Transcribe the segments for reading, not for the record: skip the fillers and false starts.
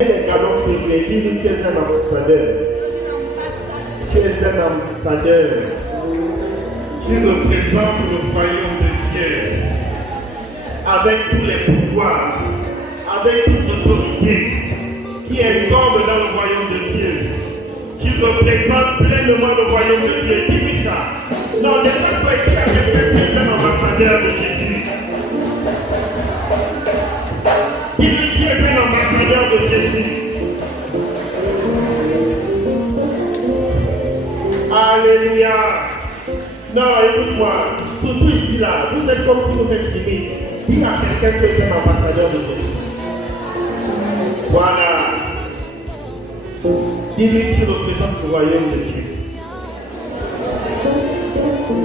Les galons privés, dis-nous tu es un ambassadeur. Tu es un ambassadeur. Tu représentes le royaume de Dieu. Avec tous les pouvoirs, avec toute l'autorité qui incombe dans le royaume de Dieu. Tu représentes pleinement le royaume de Dieu. Dis-moi ça. Non, n'est pas toi qui as fait que tu es un ambassadeur de Jésus. Dis-lui qui est un ambassadeur de Jésus. Alléluia. Non, écoute-moi. Surtout ici, là, vous êtes comme si vous êtes timide. Dis à quelqu'un que tu es un ambassadeur de Jésus. Voilà. Dis-lui qui représente le royaume de Dieu.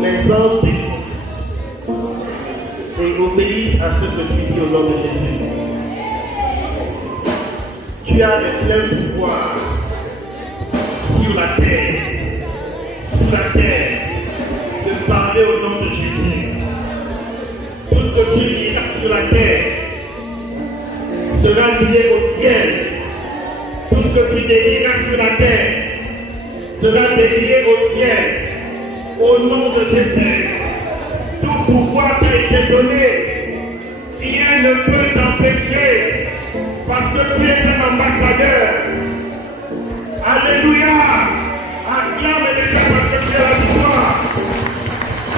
Les anges et obéissent à ce que tu dis au nom de Jésus. Tu as les pleins pouvoirs sur la terre, de parler au nom de Jésus. Tout ce que tu diras sur la terre sera lié au ciel. Tout ce que tu dédiras sur la terre sera dédié au ciel. Au nom de Jésus, tout pouvoir t'a été donné. Rien ne peut t'empêcher parce que tu es un ambassadeur. Alléluia. Acclame déjà parce que tu es la victoire.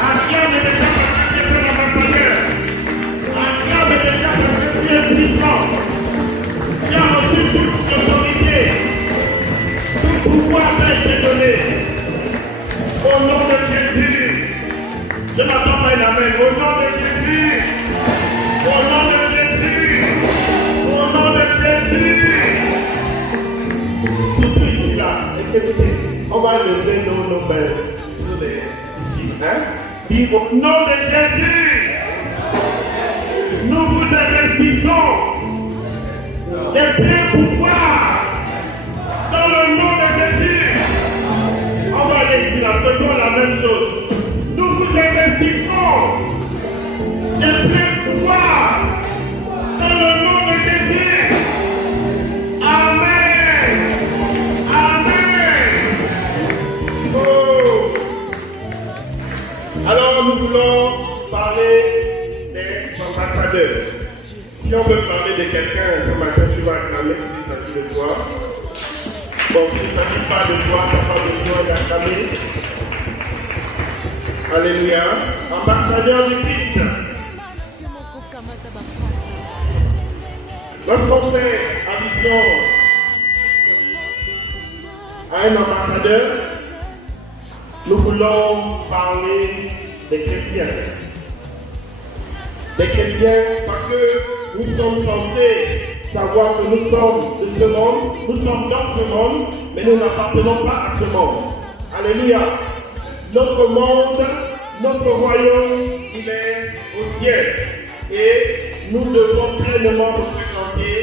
Acclame déjà parce que tu es un ambassadeur. Acclame déjà parce que tu es puissant. Tu as reçu toute l'autorité. Tout pouvoir t'a été donné. Au nom de Jésus. Je m'attends pas une amen. Au nom de Jésus. Au nom de Jésus. Au nom de Jésus. Tout ici là, écoutez, on va lever nos mains ici, hein? Dis au nom de Jésus, nous vous investissons les pleins pouvoirs dans le nom de Jésus. On va aller ici là, faisons la même chose. Nous vous investissons les pleins pouvoirs dans le nom de Jésus. Amen. Amen. Oh. Alors nous voulons parler des ambassadeurs. Si on veut parler de quelqu'un ce matin, tu vas acclamer s'il s'agit de toi. Bon, s'il ne s'agit pas de toi, tu n'as pas besoin d'acclamer. Alléluia. Ambassadeur du Christ. Lorsqu'on fait allusion à un ambassadeur, nous voulons parler des chrétiens. Des chrétiens parce que nous sommes censés savoir que nous sommes de ce monde, nous sommes dans ce monde, mais nous n'appartenons pas à ce monde. Alléluia. Notre monde, notre royaume, il est au ciel. Et nous devons pleinement représenter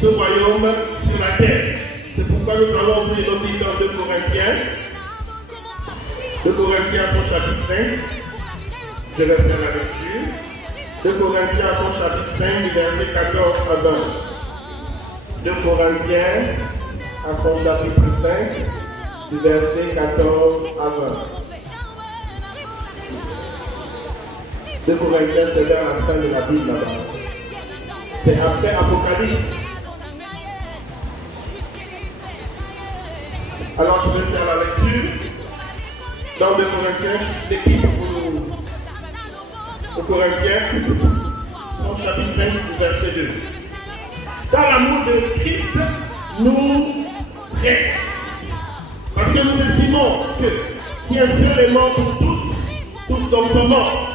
ce royaume sur la terre. C'est pourquoi nous allons ouvrir nos Bibles dans 2 Corinthiens. 2 Corinthiens, son chapitre 5. Je vais faire la lecture. 2 Corinthiens, son chapitre 5, du verset 14 à 20. 2 Corinthiens, à son chapitre 5, du verset 14 à 20. 2 Corinthiens, c'est vers la fin de la Bible là-bas. C'est après Apocalypse. Alors je vais faire la lecture. Dans 2 Corinthiens, l'épître aux Corinthiens, son chapitre 5, verset 2. Dans l'amour de Christ, nous restons. Parce que nous estimons que si un seul est mort pour tous donc sont morts.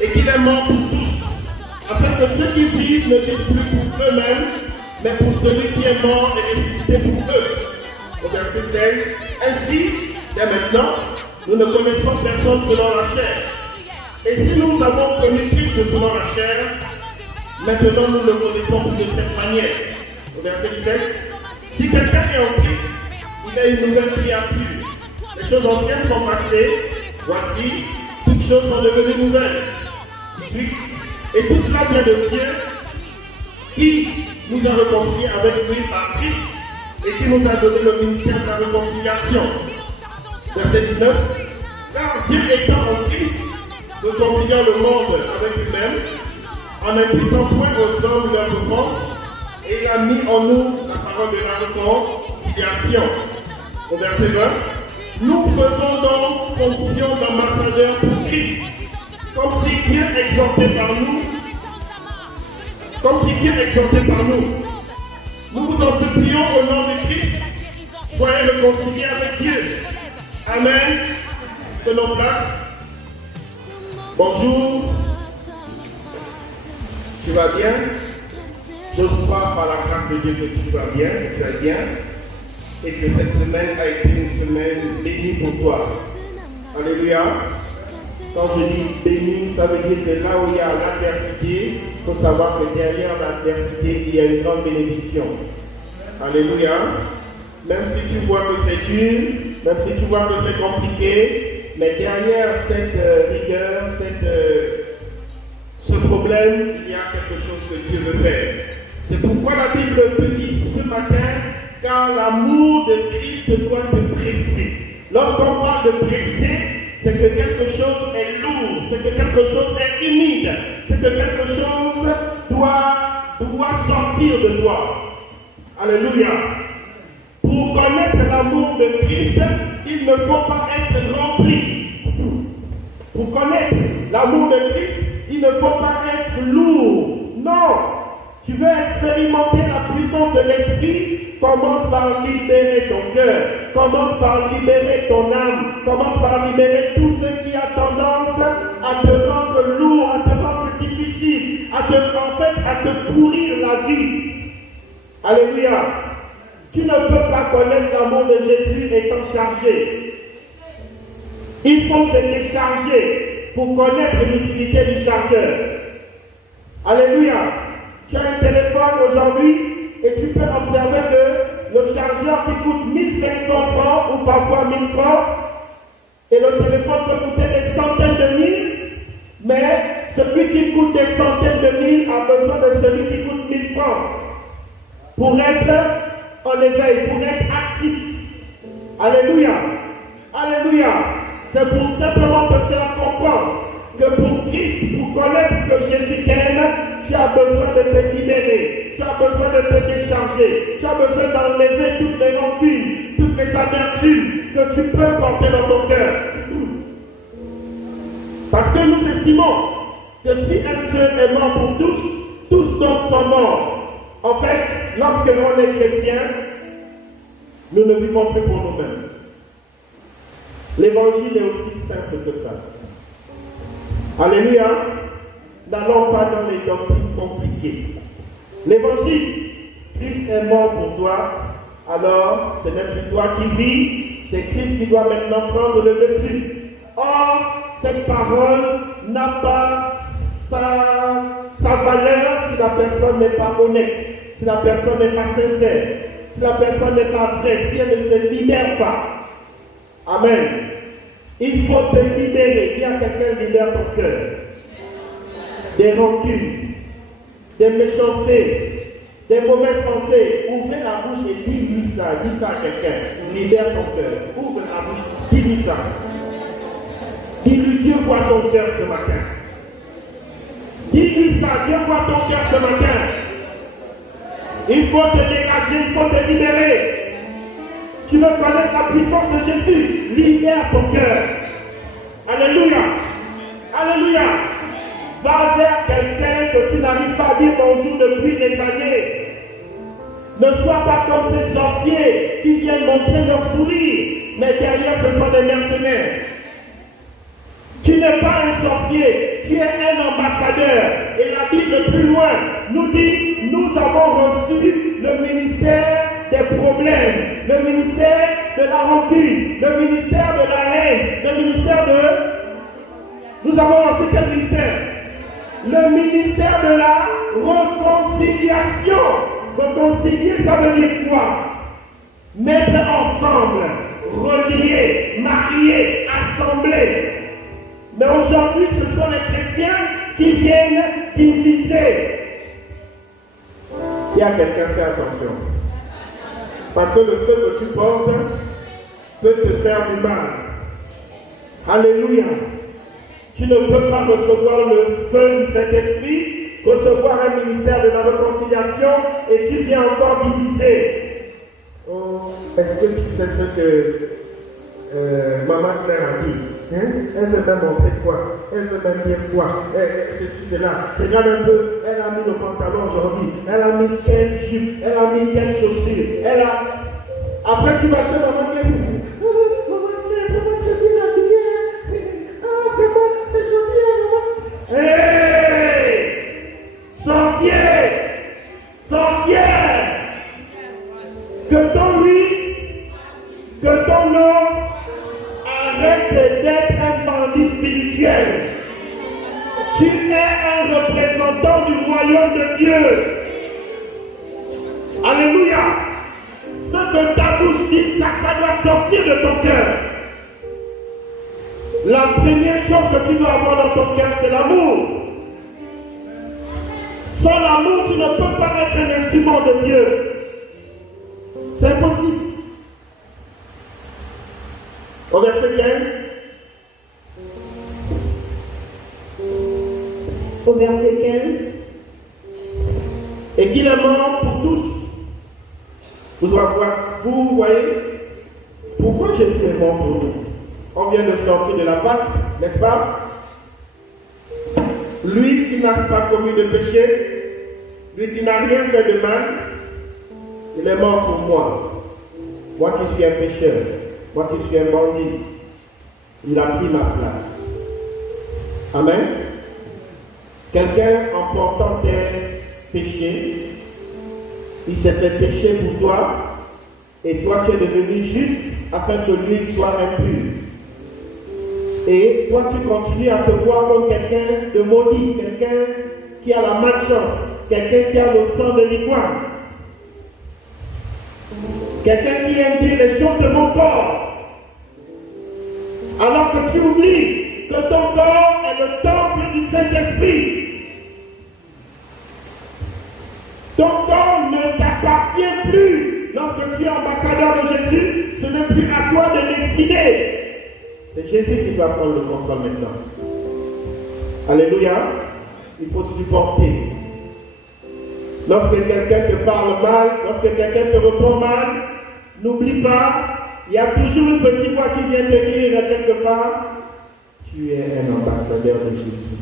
Et qu'il est mort pour tous, afin que ceux qui vivent ne vivent plus pour eux-mêmes, mais pour celui qui est mort et ressuscité pour eux. Au verset 16, ainsi, dès maintenant, nous ne connaissons personne selon la chair. Et si nous avons connu Christ selon la chair, maintenant nous le connaissons de cette manière. Au verset 17, si quelqu'un est en Christ, il a une nouvelle créature. Les choses anciennes sont passées, voici, toutes choses sont devenues nouvelles. Et tout cela vient de Dieu qui nous a réconciliés avec lui par Christ et qui nous a donné le ministère de la réconciliation. Verset 19. Car Dieu étant en Christ, réconciliant le monde avec lui-même, en imputant point aux hommes leurs offenses, et il a mis en nous la parole de la réconciliation. Au verset 20. Nous faisons donc fonction d'ambassadeurs pour Christ, comme si Dieu exhortait par nous. Comme si Dieu exhortait par nous. Nous vous en supplions au nom de Christ, soyez réconciliés avec Dieu. Amen. Tenons place. Bonjour. Tu vas bien? J'ose croire par la grâce de Dieu que tu vas bien, que tu vas bien, et que cette semaine a été une semaine bénie pour toi. Alléluia. Quand je dis béni, ça veut dire que là où il y a l'adversité, il faut savoir que derrière l'adversité, il y a une grande bénédiction. Alléluia. Même si tu vois que c'est dur, même si tu vois que c'est compliqué, mais derrière cette rigueur, ce problème, il y a quelque chose que Dieu veut faire. C'est pourquoi la Bible te dit ce matin, car l'amour de Christ doit te presser. Lorsqu'on parle de presser, c'est que quelque chose est lourd, c'est que quelque chose est humide, c'est que quelque chose doit sortir de toi. Alléluia. Pour connaître l'amour de Christ, il ne faut pas être rempli. Pour connaître l'amour de Christ, il ne faut pas être lourd. Non. Tu veux expérimenter la puissance de l'esprit? Commence par libérer ton cœur, commence par libérer ton âme, commence par libérer tout ce qui a tendance à te rendre lourd, à te rendre difficile, à te pourrir la vie. Alléluia. Tu ne peux pas connaître l'amour de Jésus étant chargé. Il faut se décharger pour connaître l'utilité du chargeur. Alléluia. Tu as un téléphone aujourd'hui et tu peux observer que le chargeur qui coûte 1500 francs ou parfois 1000 francs, et le téléphone peut coûter des centaines de mille, mais celui qui coûte des centaines de mille a besoin de celui qui coûte 1000 francs pour être en éveil, pour être actif. Alléluia. Alléluia. C'est pour simplement te faire comprendre que pour Christ, pour connaître que Jésus t'aime, tu as besoin de te libérer, tu as besoin de te décharger, tu as besoin d'enlever toutes les rancunes, toutes les amertumes que tu peux porter dans ton cœur. Parce que nous estimons que si un seul est mort pour tous, tous donc sont morts. En fait, lorsque l'on est chrétien, nous ne vivons plus pour nous-mêmes. L'évangile est aussi simple que ça. Alléluia. N'allons pas dans les doctrines compliquées. L'évangile, Christ est mort pour toi, alors ce n'est plus toi qui vis, c'est Christ qui doit maintenant prendre le dessus. Or, cette parole n'a pas sa valeur si la personne n'est pas honnête, si la personne n'est pas sincère, si la personne n'est pas vraie, si elle ne se libère pas. Amen. Il faut te libérer. Viens, quelqu'un libère ton cœur. Des rancunes, des méchancetés, des mauvaises pensées. Ouvrez la bouche et dis-lui ça. Dis ça à quelqu'un. Libère ton cœur. Ouvre la bouche. Dis-lui ça. Dis-lui, Dieu voit ton cœur ce matin. Dis-lui ça. Dieu voit ton cœur ce matin. Il faut te dégager, il faut te libérer. Tu veux connaître la puissance de Jésus, libère ton cœur. Alléluia. Alléluia. Va vers quelqu'un que tu n'arrives pas à dire bonjour depuis des années. Ne sois pas comme ces sorciers qui viennent montrer leur sourire, mais derrière ce sont des mercenaires. Tu n'es pas un sorcier, tu es un ambassadeur. Et la Bible plus loin nous dit, nous avons reçu le ministère des problèmes, le ministère de la rancune, le ministère de la haine, le ministère de... Nous avons reçu quel ministère? Le ministère de la réconciliation. Réconcilier, ça veut dire quoi? Mettre ensemble, relier, marier, assembler. Mais aujourd'hui, ce sont les chrétiens qui viennent diviser. Dis à quelqu'un, fais attention. Parce que le feu que tu portes peut te faire du mal. Alléluia. Tu ne peux pas recevoir le feu du Saint-Esprit, recevoir un ministère de la réconciliation et tu viens encore diviser. Oh, est-ce que tu sais ce que maman Claire a dit? Hein? Elle veut même montrer quoi? Elle veut même dire quoi? Ceci, cela. Regarde un peu, elle a mis le pantalon aujourd'hui, elle a mis quelle jupe, elle a mis quelle chaussure, elle a... Après tu vas chez maman Claire. Maman Claire, comment tu es bien habillée? Ah, vraiment, c'est joli, maman. Hey! Sorcier! Sorcière! Que ton oui, que ton non, arrête d'être un bandit spirituel. Tu es un représentant du royaume de Dieu. Alléluia. Ce que ta bouche dit, ça doit sortir de ton cœur. La première chose que tu dois avoir dans ton cœur, c'est l'amour. Sans l'amour, tu ne peux pas être un instrument de Dieu. C'est impossible. Au verset 15. Au verset 15. Et qu'il est mort pour tous. Vous voyez pourquoi Jésus est mort pour nous. On vient de sortir de la Pâque, n'est-ce pas? Lui qui n'a pas commis de péché, lui qui n'a rien fait de mal, il est mort pour moi. Moi qui suis un pécheur, moi qui suis un bandit, il a pris ma place. Amen. Quelqu'un en portant tes péchés, il s'est fait pécher pour toi, et toi tu es devenu juste afin que lui soit impur. Et toi tu continues à te voir comme quelqu'un de maudit, quelqu'un qui a la malchance, quelqu'un qui a le sang de l'iguane, quelqu'un qui aime dire les choses de mon corps, alors que tu oublies que ton corps est le temple du Saint-Esprit. Ton corps ne t'appartient plus. Lorsque tu es ambassadeur de Jésus, ce n'est plus à toi de décider. C'est Jésus qui va prendre le contrôle maintenant. Alléluia. Il faut supporter. Lorsque quelqu'un te parle mal, lorsque quelqu'un te répond mal, n'oublie pas, il y a toujours une petite voix qui vient te dire quelque part, tu es un ambassadeur de Jésus.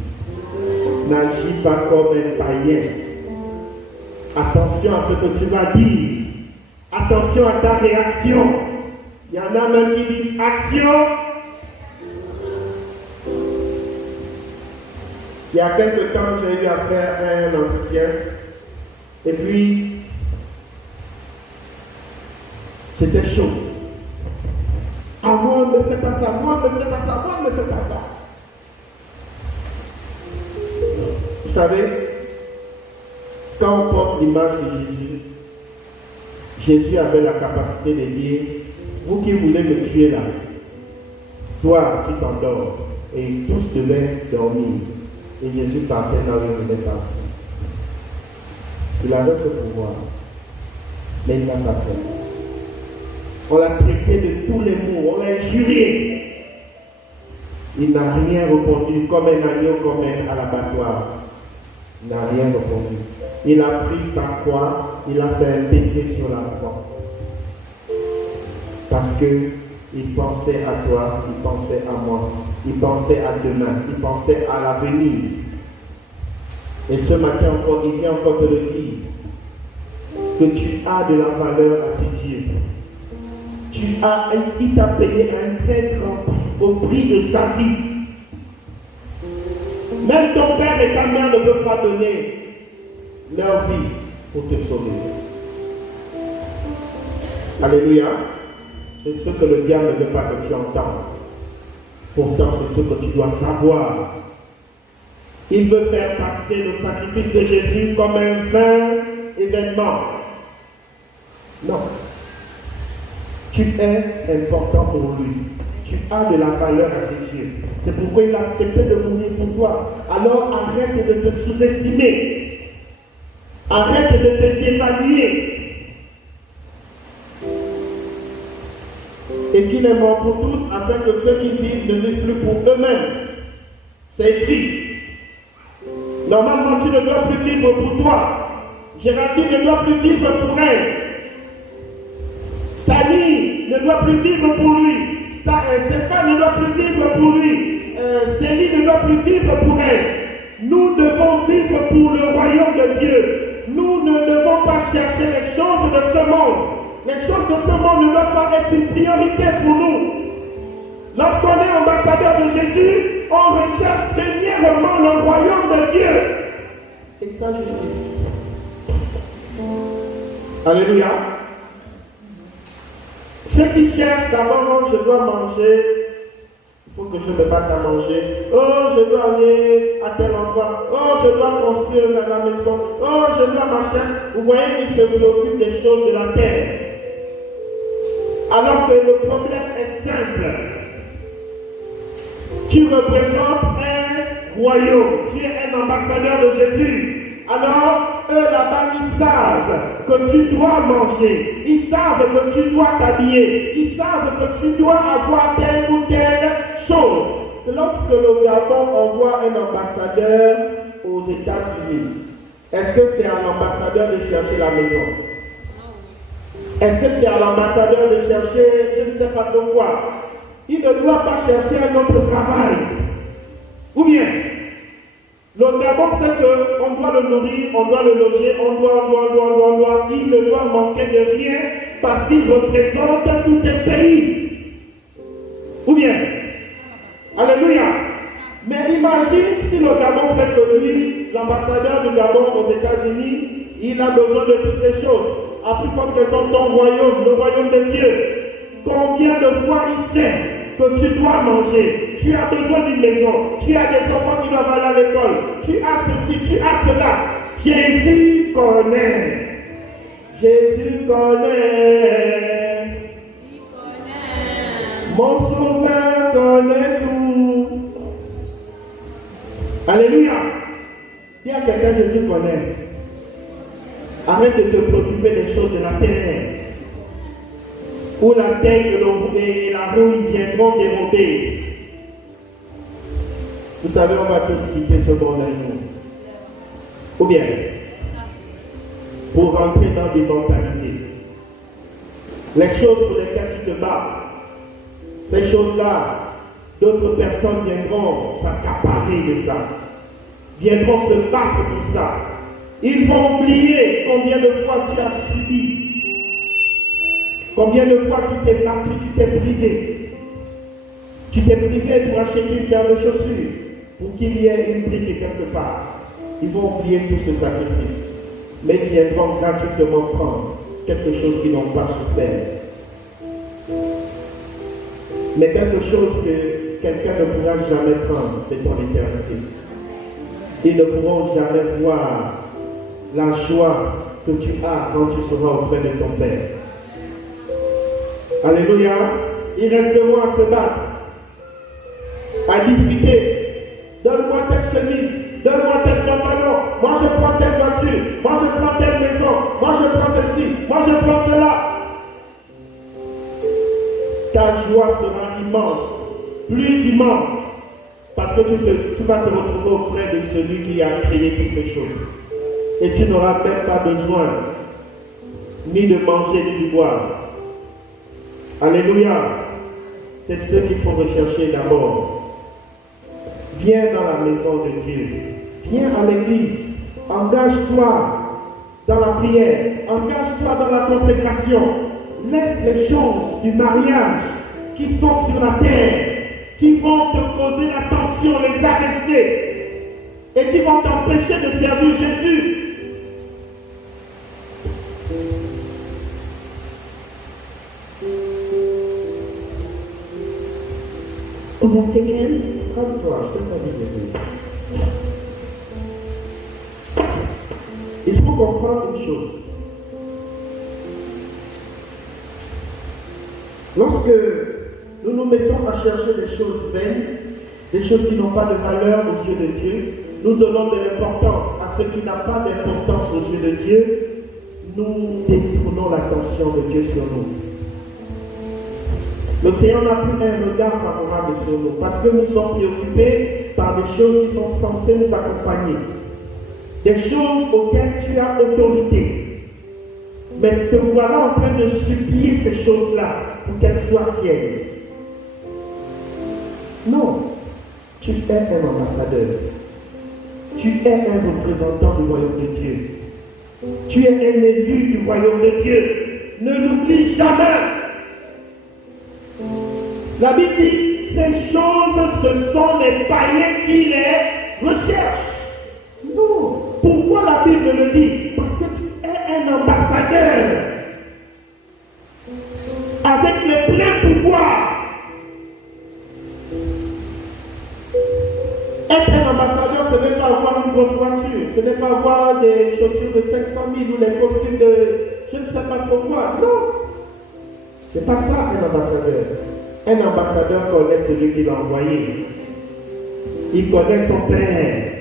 N'agis pas comme un païen. Attention à ce que tu vas dire. Attention à ta réaction. Il y en a même qui disent action. Il y a quelque temps, j'ai eu à faire un entretien. Et puis, c'était chaud. Ah, moi, ne me fais pas ça, moi, ne me fais pas ça, moi, ne me fais pas ça. Vous savez, quand on porte l'image de Jésus, Jésus avait la capacité de dire, vous qui voulez me tuer là, toi, tu t'endors. Et tous devaient dormir. Et Jésus partait là où il devait partir. Il avait ce pouvoir. Mais il n'a pas fait. On l'a traité de tous les mots, on l'a injurié. Il n'a rien répondu comme un agneau, comme un à l'abattoir. Il n'a rien répondu. Il a pris sa croix, il a fait un baiser sur la croix. Parce qu'il pensait à toi, il pensait à moi, il pensait à demain, il pensait à l'avenir. Et ce matin encore, il vient encore te le dire, que tu as de la valeur à ses yeux. Il t'a payé un très grand prix, au prix de sa vie. Même ton père et ta mère ne peuvent pas donner leur vie pour te sauver. Alléluia. C'est ce que le diable ne veut pas que tu entendes. Pourtant, c'est ce que tu dois savoir. Il veut faire passer le sacrifice de Jésus comme un vain événement. Non. Tu es important pour lui. Tu as de la valeur à ses yeux. C'est pourquoi il a accepté de mourir pour toi. Alors arrête de te sous-estimer. Arrête de te dévaluer. Et qu'il est mort pour tous, afin que ceux qui vivent ne vivent plus pour eux-mêmes. C'est écrit. Normalement, tu ne dois plus vivre pour toi. Géraldine ne doit plus vivre pour elle. Stanley ne doit plus vivre pour lui. Stéphane ne doit plus vivre pour lui. Stélie ne doit plus vivre pour elle. Nous devons vivre pour le royaume de Dieu. Nous ne devons pas chercher les choses de ce monde. Les choses de ce monde ne doivent pas être une priorité pour nous. Lorsqu'on est ambassadeur de Jésus, on recherche premièrement le royaume de Dieu et sa justice. Alléluia. Ceux qui cherchent d'abord, je dois manger, il faut que je me batte à manger. Oh, je dois aller à tel endroit. Oh, je dois construire la maison. Oh, je dois marcher. Vous voyez qu'ils se préoccupent des choses de la terre. Alors que le problème est simple. Tu représentes un royaume. Tu es un ambassadeur de Jésus. Alors, eux là-bas, ils savent que tu dois manger. Ils savent que tu dois t'habiller. Ils savent que tu dois avoir telle ou telle chose. Lorsque le Gabon envoie un ambassadeur aux États-Unis, est-ce que c'est à l'ambassadeur de chercher la maison? Est-ce que c'est à l'ambassadeur de chercher, je ne sais pas de quoi? Il ne doit pas chercher un autre travail. Ou bien, le Gabon sait qu'on doit le nourrir, on doit le loger, on doit. Il ne doit manquer de rien parce qu'il représente tout un pays. Ou bien, alléluia. Mais imagine si le Gabon sait que lui, l'ambassadeur du Gabon aux États-Unis, il a besoin de toutes ces choses. À plus forte raison, ton royaume, le royaume de Dieu. Combien de fois il sait que tu dois manger, tu as besoin d'une maison, tu as des enfants qui doivent aller à l'école, tu as ceci, tu as cela. Jésus connaît. Jésus connaît. Mon sauveur connaît tout. Alléluia. Dis à quelqu'un, Jésus connaît. Arrête de te préoccuper des choses de la terre. Où la terre et la rouille viendront dérober. Vous savez, on va tous quitter ce monde avec nous. Ou bien, pour rentrer dans l'immortalité. Les choses pour lesquelles tu te bats, ces choses-là, d'autres personnes viendront s'accaparer de ça. Viendront se battre pour ça. Ils vont oublier combien de fois tu as subi. Combien de fois tu t'es battu, tu t'es privé. Tu t'es privé pour acheter une paire de chaussures, pour qu'il y ait une brique quelque part. Ils vont oublier tout ce sacrifice. Mais ils viendront gratuitement prendre quelque chose qu'ils n'ont pas souffert. Mais quelque chose que quelqu'un ne pourra jamais prendre, c'est ton éternité. Ils ne pourront jamais voir la joie que tu as quand tu seras auprès de ton Père. Alléluia. Il resteront à se battre, à discuter. Donne-moi telle chemise, donne-moi tel pantalon. Moi je prends telle voiture, moi je prends telle maison, moi je prends ceci, moi je prends cela. Ta joie sera immense, plus immense, parce que tu vas te retrouver auprès de celui qui a créé toutes ces choses. Et tu n'auras même pas besoin ni de manger ni de boire. Alléluia. C'est ce qu'il faut rechercher d'abord. Viens dans la maison de Dieu. Viens à l'église. Engage-toi dans la prière. Engage-toi dans la consécration. Laisse les choses du mariage qui sont sur la terre, qui vont te causer la tension, les agresser et qui vont t'empêcher de servir Jésus. Calme-toi, je te dis. Il faut comprendre une chose. Lorsque nous nous mettons à chercher des choses vaines, des choses qui n'ont pas de valeur aux yeux de Dieu, nous donnons de l'importance à ce qui n'a pas d'importance aux yeux de Dieu, nous détournons l'attention de Dieu sur nous. Le Seigneur n'a plus un regard favorable sur nous parce que nous sommes préoccupés par des choses qui sont censées nous accompagner. Des choses auxquelles tu as autorité. Mais te voilà en train de supplier ces choses-là pour qu'elles soient tiennes. Non, tu es un ambassadeur. Tu es un représentant du royaume de Dieu. Tu es un élu du royaume de Dieu. Ne l'oublie jamais. La Bible dit, ces choses, ce sont les païens qui les recherchent. Non. Pourquoi la Bible le dit? Parce que tu es un ambassadeur avec le plein pouvoir. Être un ambassadeur, ce n'est pas avoir une grosse voiture, ce n'est pas avoir des chaussures de 500 000 ou les costumes de je ne sais pas pourquoi. Non, c'est pas ça un ambassadeur. Un ambassadeur connaît celui qui l'a envoyé. Il connaît son père.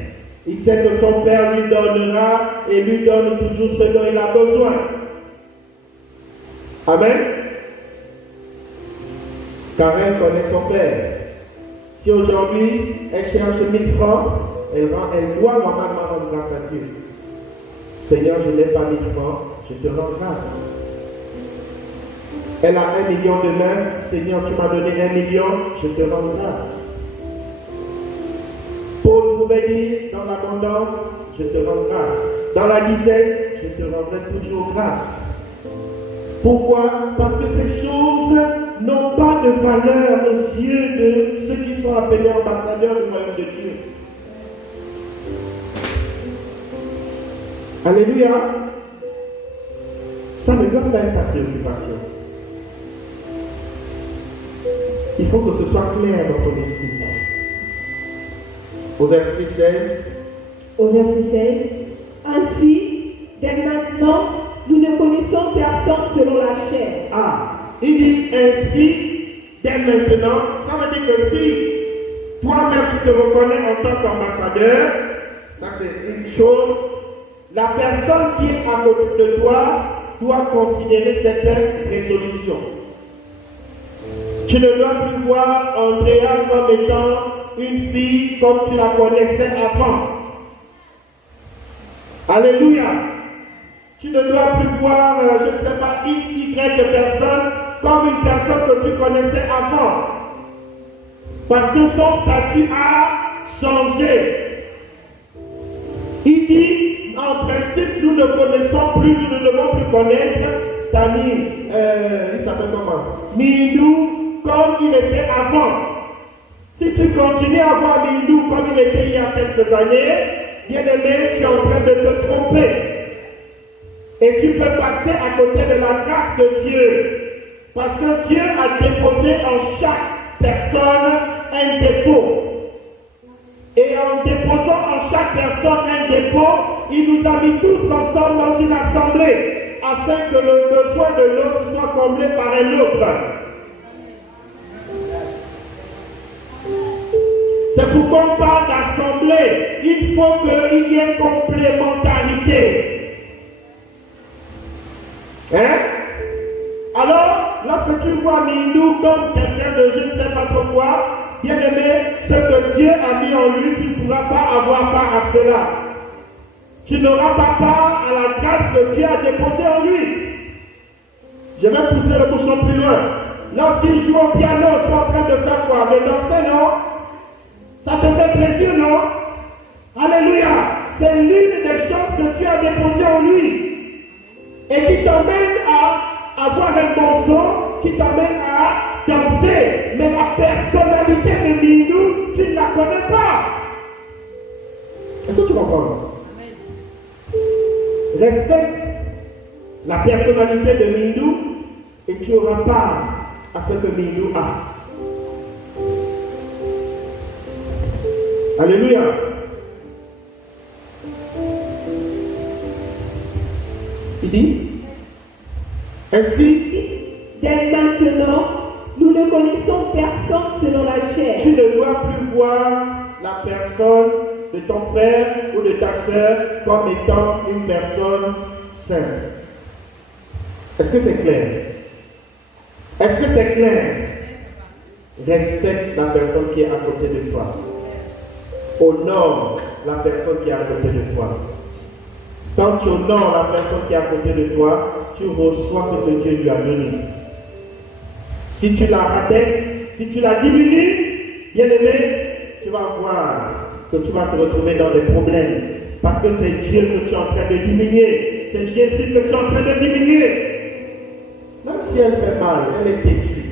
Il sait que son père lui donnera et lui donne toujours ce dont il a besoin. Amen. Car elle connaît son père. Si aujourd'hui elle cherche 1000 francs, elle doit normalement rendre grâce à Dieu. Seigneur, je n'ai pas 1000 francs, je te rends grâce. Elle a 1 million demain, Seigneur, tu m'as donné 1 million, je te rends grâce. Paul pouvait dire, dans l'abondance, je te rends grâce. Dans la dizaine, je te rendrai toujours grâce. Pourquoi? Parce que ces choses n'ont pas de valeur aux yeux de ceux qui sont appelés ambassadeurs du royaume de Dieu. Alléluia. Ça ne doit pas être ta préoccupation. Il faut que ce soit clair dans ton esprit. Au verset 16. Au verset 16. Ainsi, dès maintenant, nous ne connaissons personne selon la chair. Ah, il dit ainsi, dès maintenant, ça veut dire que si toi-même tu te reconnais en tant qu'ambassadeur, ça c'est une chose, la personne qui est à côté de toi doit considérer certaines résolutions. Tu ne dois plus voir Andrea comme étant une fille comme tu la connaissais avant. Alléluia. Tu ne dois plus voir, je ne sais pas, X, Y personne comme une personne que tu connaissais avant. Parce que son statut a changé. Il dit, en principe, nous ne connaissons plus, nous ne devons plus connaître Stanley, il s'appelle comment? Mindou, comme il était avant. Si tu continues à voir Mindou comme il était il y a quelques années, bien aimé, tu es en train de te tromper. Et tu peux passer à côté de la grâce de Dieu. Parce que Dieu a déposé en chaque personne un dépôt. Et en déposant en chaque personne un dépôt, il nous a mis tous ensemble dans une assemblée, afin que le besoin de l'autre soit comblé par un autre. C'est pourquoi on parle d'assemblée. Il faut qu'il y ait complémentarité. Hein? Alors, lorsque tu vois Mindou comme quelqu'un de je ne sais pas pourquoi, bien aimé, ce que Dieu a mis en lui, tu ne pourras pas avoir part à cela. Tu n'auras pas part à la grâce que Dieu a déposée en lui. Je vais pousser le bouchon plus loin. Lorsqu'il joue au piano, tu es en train de faire quoi? De danser, non? Ça te fait plaisir, non? Alléluia! C'est l'une des choses que Dieu a déposées en lui. Et qui t'amène à avoir un bon son, qui t'amène à danser. Mais la personnalité de Mindou, tu ne la connais pas. Est-ce que tu comprends? Respecte la personnalité de Mindou et tu auras part à ce que Mindou a. Alléluia. Il dit, ainsi, dès maintenant, nous ne connaissons personne selon la chair. Tu ne dois plus voir la personne de ton frère ou de ta sœur comme étant une personne sainte. Est-ce que c'est clair? Est-ce que c'est clair? Respecte la personne qui est à côté de toi. Honore la personne qui est à côté de toi. Quand tu honores la personne qui est à côté de toi, tu reçois ce que Dieu lui a donné. Si tu la rabaisses, si tu la diminues, bien aimé, tu vas voir que tu vas te retrouver dans des problèmes. Parce que c'est Dieu que tu es en train de diminuer. C'est Jésus que tu es en train de diminuer. Même si elle fait mal, elle est têtue.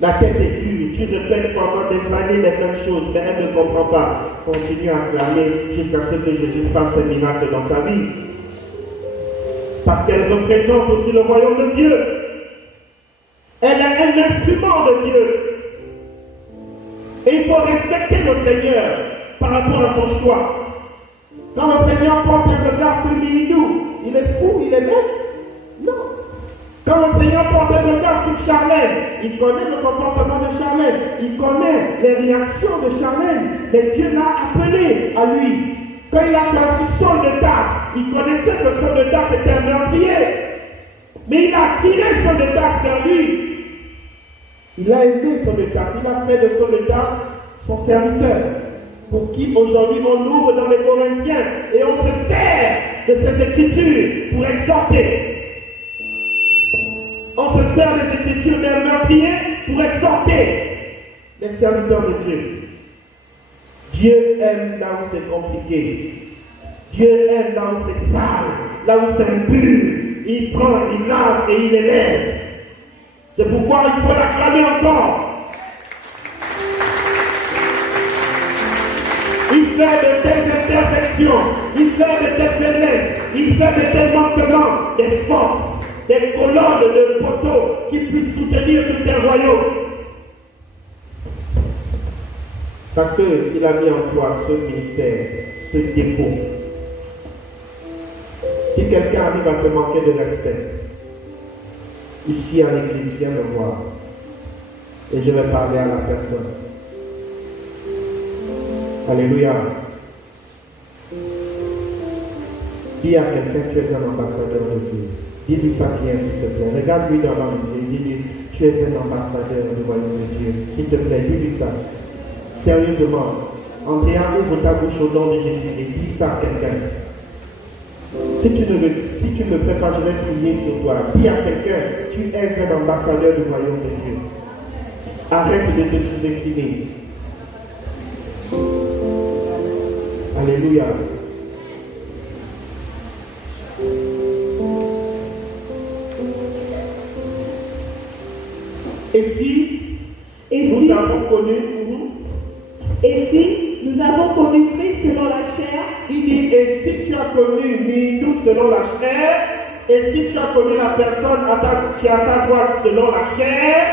La tête est dure, tu répètes pendant des années les mêmes choses, mais elle ne comprend pas. Continue à clamer jusqu'à ce que Jésus fasse un miracle dans sa vie. Parce qu'elle représente aussi le royaume de Dieu. Elle est un instrument de Dieu. Et il faut respecter le Seigneur par rapport à son choix. Quand le Seigneur porte un regard sur Milidou, il est fou, il est bête? Non. Quand le Seigneur porte un regard sur Charlène, il connaît le comportement de Charlène, il connaît les réactions de Charlène, mais Dieu l'a appelé à lui. Quand il a choisi Saul de Tarse, il connaissait que Saul de Tarse était un meurtrier, mais il a tiré Saul de Tarse vers lui. Il a aimé Saul de Tarse, il a fait de Saul de Tarse son serviteur, pour qui aujourd'hui on ouvre dans les Corinthiens et on se sert de ces écritures pour exhorter. On se sert des Écritures des meurtriers pour exhorter les serviteurs de Dieu. Dieu aime là où c'est compliqué. Dieu aime là où c'est sale, là où c'est impur. Il prend, il lave et il élève. C'est pourquoi il faut l'acclamer encore. Il fait de telles imperfections, il fait de telles faiblesses, il fait de tels manquements, des forces, des colonnes de poteaux qui puissent soutenir tout un royaume. Parce qu'il a mis en toi ce ministère, ce dépôt. Si quelqu'un arrive à te manquer de respect, ici à l'église, viens me voir. Et je vais parler à la personne. Alléluia. Dis à quelqu'un, tu es un ambassadeur de Dieu. Dis-lui ça bien, s'il te plaît. Regarde-lui dans les yeux. Dis-lui, tu es un ambassadeur du royaume de Dieu. S'il te plaît, dis-lui ça. Sérieusement. Andrea, ouvre ta bouche au nom de Jésus et dis ça à quelqu'un. Si tu ne le fais pas, je vais prier sur toi. Dis à quelqu'un, tu es un ambassadeur du royaume de Dieu. Arrête de te sous-estimer. Alléluia. Et si nous avons connu Christ selon la chair, il dit, et si tu as connu Milidou selon la chair, et si tu as connu la personne qui est à ta droite selon la chair,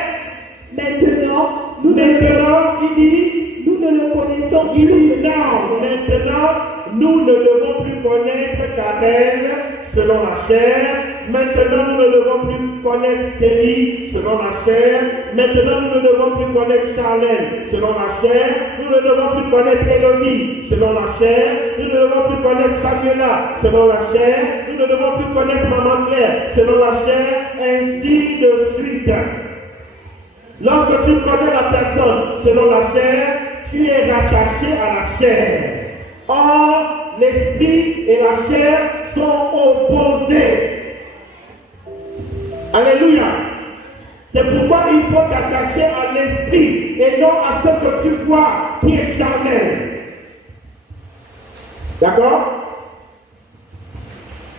maintenant, il dit, nous ne le connaissons il plus. dit non, maintenant, nous ne devons plus connaître Karel selon la chair. Maintenant, nous ne devons plus connaître Stélie selon la chair. Maintenant, nous ne devons plus connaître Charlène selon la chair. Nous ne devons plus connaître Élodie selon la chair. Nous ne devons plus connaître Samuela selon la chair. Nous ne devons plus connaître Maman Claire selon la chair. Ainsi de suite. Lorsque tu connais la personne selon la chair, tu es rattaché à la chair. Or, l'esprit et la chair sont opposés. Alléluia. C'est pourquoi il faut t'attacher à l'esprit et non à ce que tu vois qui est charnel. D'accord?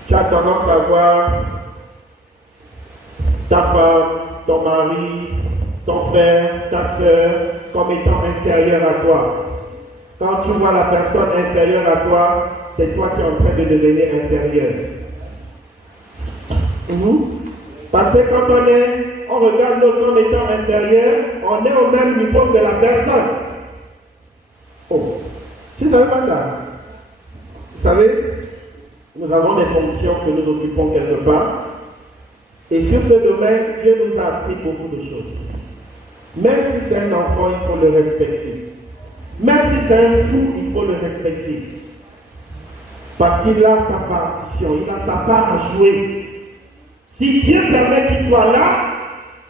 Tu as tendance à voir ta femme, ton mari, ton frère, ta soeur comme étant inférieur à toi. Quand tu vois la personne inférieure à toi, c'est toi qui es en train de devenir inférieur. Parce que quand on regarde l'autre comme étant inférieur, on est au même niveau que la personne. Oh, tu ne savais pas ça? Vous savez, nous avons des fonctions que nous occupons quelque part. Et sur ce domaine, Dieu nous a appris beaucoup de choses. Même si c'est un enfant, il faut le respecter. Même si c'est un fou, il faut le respecter. Parce qu'il a sa partition, il a sa part à jouer. Si Dieu permet qu'il soit là,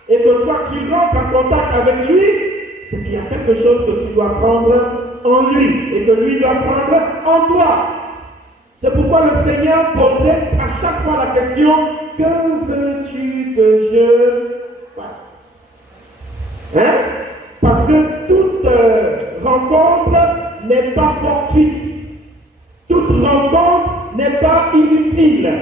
et que toi tu rentres en contact avec lui, c'est qu'il y a quelque chose que tu dois prendre en lui, et que lui doit prendre en toi. C'est pourquoi le Seigneur posait à chaque fois la question, que veux-tu que je fasse? Hein? Parce que toute rencontre n'est pas fortuite. Toute rencontre n'est pas inutile.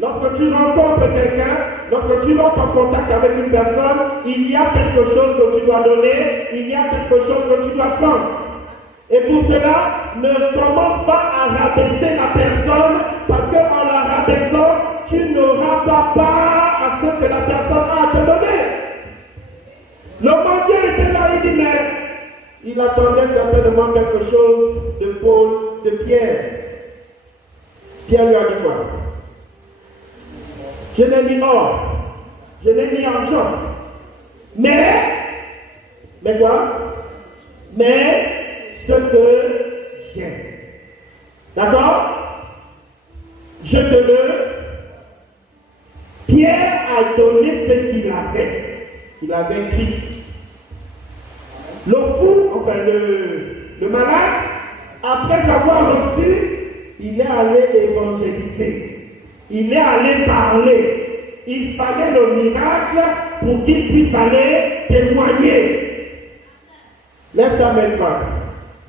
Lorsque tu rencontres quelqu'un, lorsque tu entres en contact avec une personne, il y a quelque chose que tu dois donner, il y a quelque chose que tu dois prendre. Et pour cela, ne commence pas à rabaisser la personne, parce qu'en la rabaissant, tu n'auras pas part à ce que la personne a à te donner. Le mendiant était là, il dit, mais il attendait certainement quelque chose de Paul, de Pierre. Pierre lui a dit quoi? Je n'ai ni or, je n'ai ni argent. Mais quoi? Mais ce que j'ai. D'accord? Je te le. Pierre a donné ce qu'il avait. Il avait Christ. Le fou, enfin le malade, après avoir reçu, il est allé évangéliser. Il est allé parler. Il fallait le miracle pour qu'il puisse aller témoigner. Lève ta main droite.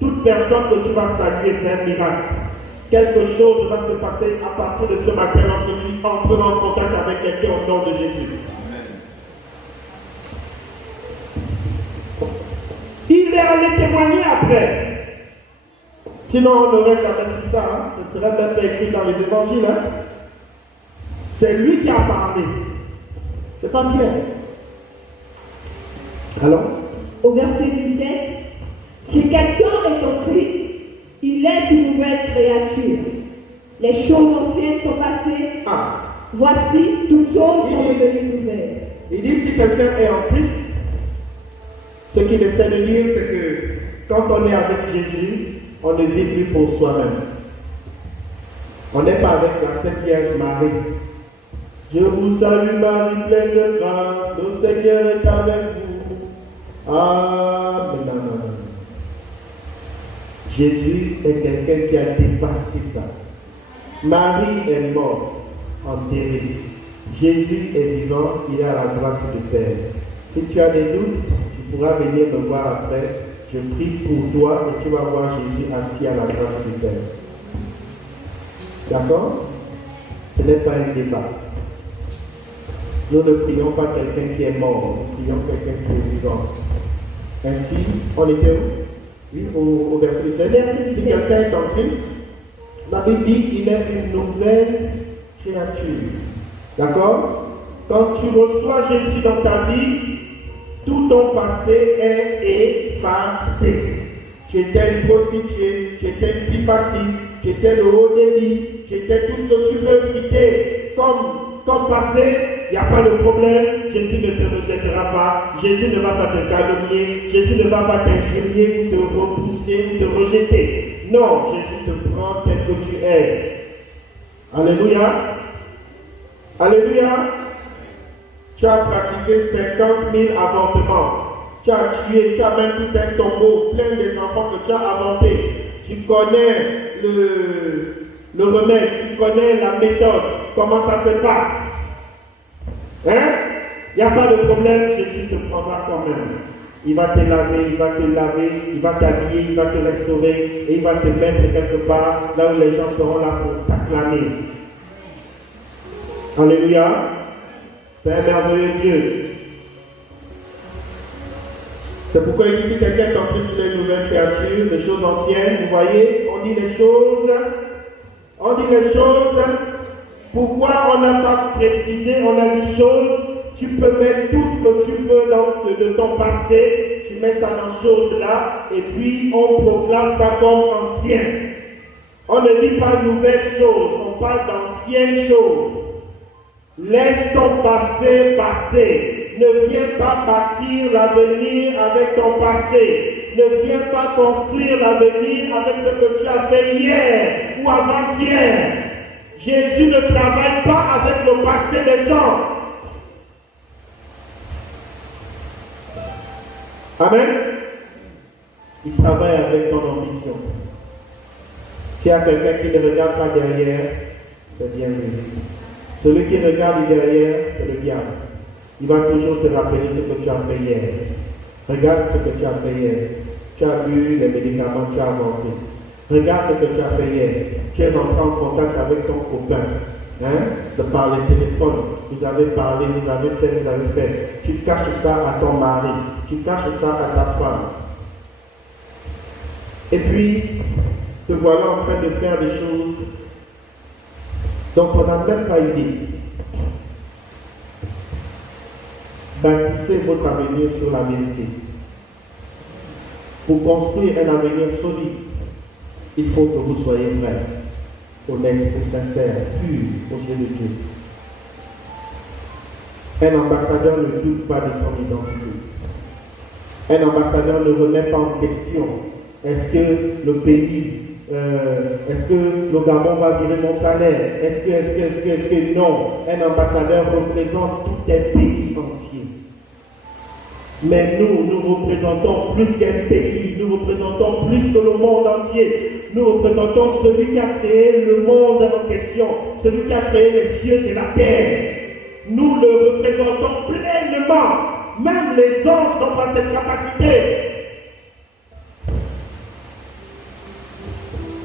Toute personne que tu vas saluer, c'est un miracle. Quelque chose va se passer à partir de ce matin lorsque tu entreras en contact avec quelqu'un au nom de Jésus. Il est allé témoigner après. Sinon, on n'aurait jamais su ça. Hein? Ce serait même pas écrit dans les évangiles. Hein? C'est lui qui a parlé. C'est pas Pierre. Alors? Au verset 17, si quelqu'un est en Christ, il est une nouvelle créature. Les choses anciennes sont passées. Voici, toutes choses sont devenues nouvelles. Il dit si quelqu'un est en Christ, ce qu'il essaie de dire, c'est que quand on est avec Jésus, on ne vit plus pour soi-même. On n'est pas avec la Sainte Vierge Marie. Je vous salue Marie, pleine de grâce, le Seigneur est avec vous. Amen. Jésus est quelqu'un qui a dépassé ça. Marie est morte, enterrée. Jésus est vivant, il est à la droite du Père. Si tu as des doutes, tu pourras venir me voir après. Je prie pour toi et tu vas voir Jésus assis à la droite du Père. D'accord? Ce n'est pas un débat. Nous ne prions pas quelqu'un qui est mort, nous prions quelqu'un qui est vivant. Ainsi, on était où? Oui, au verset 17. Si quelqu'un est en Christ, la Bible dit qu'il est une nouvelle créature. D'accord? Quand tu reçois Jésus dans ta vie, tout ton passé est effacé. Tu étais une prostituée, tu étais une fille facile, tu étais le haut débit, tu étais tout ce que tu veux citer comme passé. Il n'y a pas de problème, Jésus ne te rejettera pas, Jésus ne va pas te calomnier, Jésus ne va pas t'injurier ou te repousser ou te rejeter. Non, Jésus te prend tel que tu es. Alléluia. Alléluia. Tu as pratiqué 50 000 avortements. Tu as tué, tu as même tout un tombeau, plein des enfants que tu as inventés. Tu connais le remède, tu connais la méthode, comment ça se passe. Hein? Il n'y a pas de problème, Jésus te prendra quand même. Il va te laver, il va t'habiller, il va te restaurer et il va te mettre quelque part là où les gens seront là pour t'acclamer. Alléluia. C'est un merveilleux Dieu. C'est pourquoi il dit si quelqu'un est en Christ, il est une nouvelle créature, les choses anciennes, vous voyez, on dit les choses. Pourquoi on n'a pas précisé, on a dit choses, tu peux mettre tout ce que tu veux de ton passé, tu mets ça dans choses là, et puis on proclame ça comme ancien. On ne dit pas nouvelles choses, on parle d'anciennes choses. Laisse ton passé passer. Ne viens pas bâtir l'avenir avec ton passé. Ne viens pas construire l'avenir avec ce que tu as fait hier ou avant-hier. Jésus ne travaille pas avec le passé des gens. Amen. Il travaille avec ton ambition. S'il y a quelqu'un qui ne regarde pas derrière, c'est bien lui. Celui qui regarde derrière, c'est le diable. Il va toujours te rappeler ce que tu as fait hier. Regarde ce que tu as fait hier. Tu as bu les médicaments, tu as avorté. Regarde ce que tu as fait hier. Tu es rentré en contact avec ton copain. Par le téléphone. Vous avez parlé, vous avez fait. Tu caches ça à ton mari. Tu caches ça à ta femme. Et puis, te voilà en train de faire des choses dont on n'a même pas idée. Bâtissez votre avenir sur la vérité. Pour construire un avenir solide, il faut que vous soyez vrai, honnête, sincère, pur aux yeux de Dieu. Un ambassadeur ne doute pas de son identité. Un ambassadeur ne remet pas en question est-ce que le pays, est-ce que le Gabon va virer mon salaire? Est-ce que non? Un ambassadeur représente tout un pays entier. Mais nous représentons plus qu'un pays, nous représentons plus que le monde entier. Nous représentons celui qui a créé le monde en question, celui qui a créé les cieux et la terre. Nous le représentons pleinement. Même les anges n'ont pas cette capacité.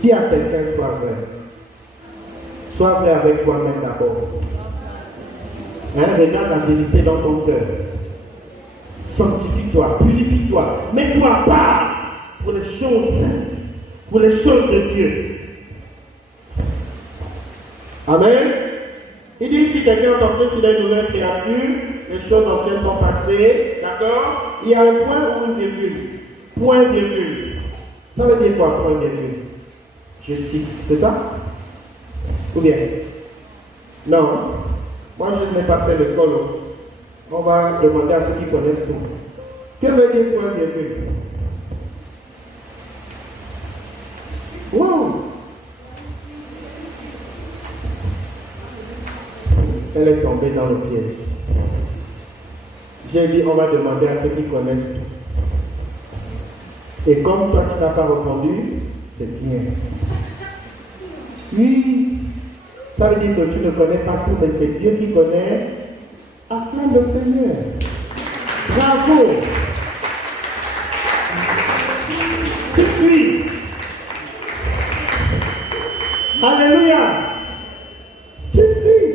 Dis à quelqu'un, sois vrai. Sois vrai avec toi-même d'abord. Regarde la vérité dans ton cœur. Sanctifie-toi, purifie-toi, mets-toi à part pour les choses saintes, pour les choses de Dieu. Amen. Il dit si quelqu'un est entré sur une nouvelle créature, les choses anciennes sont passées, d'accord? Il y a un point ou une virgule. Point virgule. Ça veut dire quoi, point virgule? Je cite, c'est ça? Ou bien? Non. Moi, je n'ai pas fait l'école. On va demander à ceux qui connaissent tout. Que veut dire point virgule? Wow! Elle est tombée dans le piège. J'ai dit, on va demander à ceux qui connaissent tout. Et comme toi, tu n'as pas répondu, c'est bien. Oui, ça veut dire que tu ne connais pas tout, mais c'est Dieu qui connaît. Acclame le Seigneur. Bravo. Tu suis. Alléluia. Tu suis.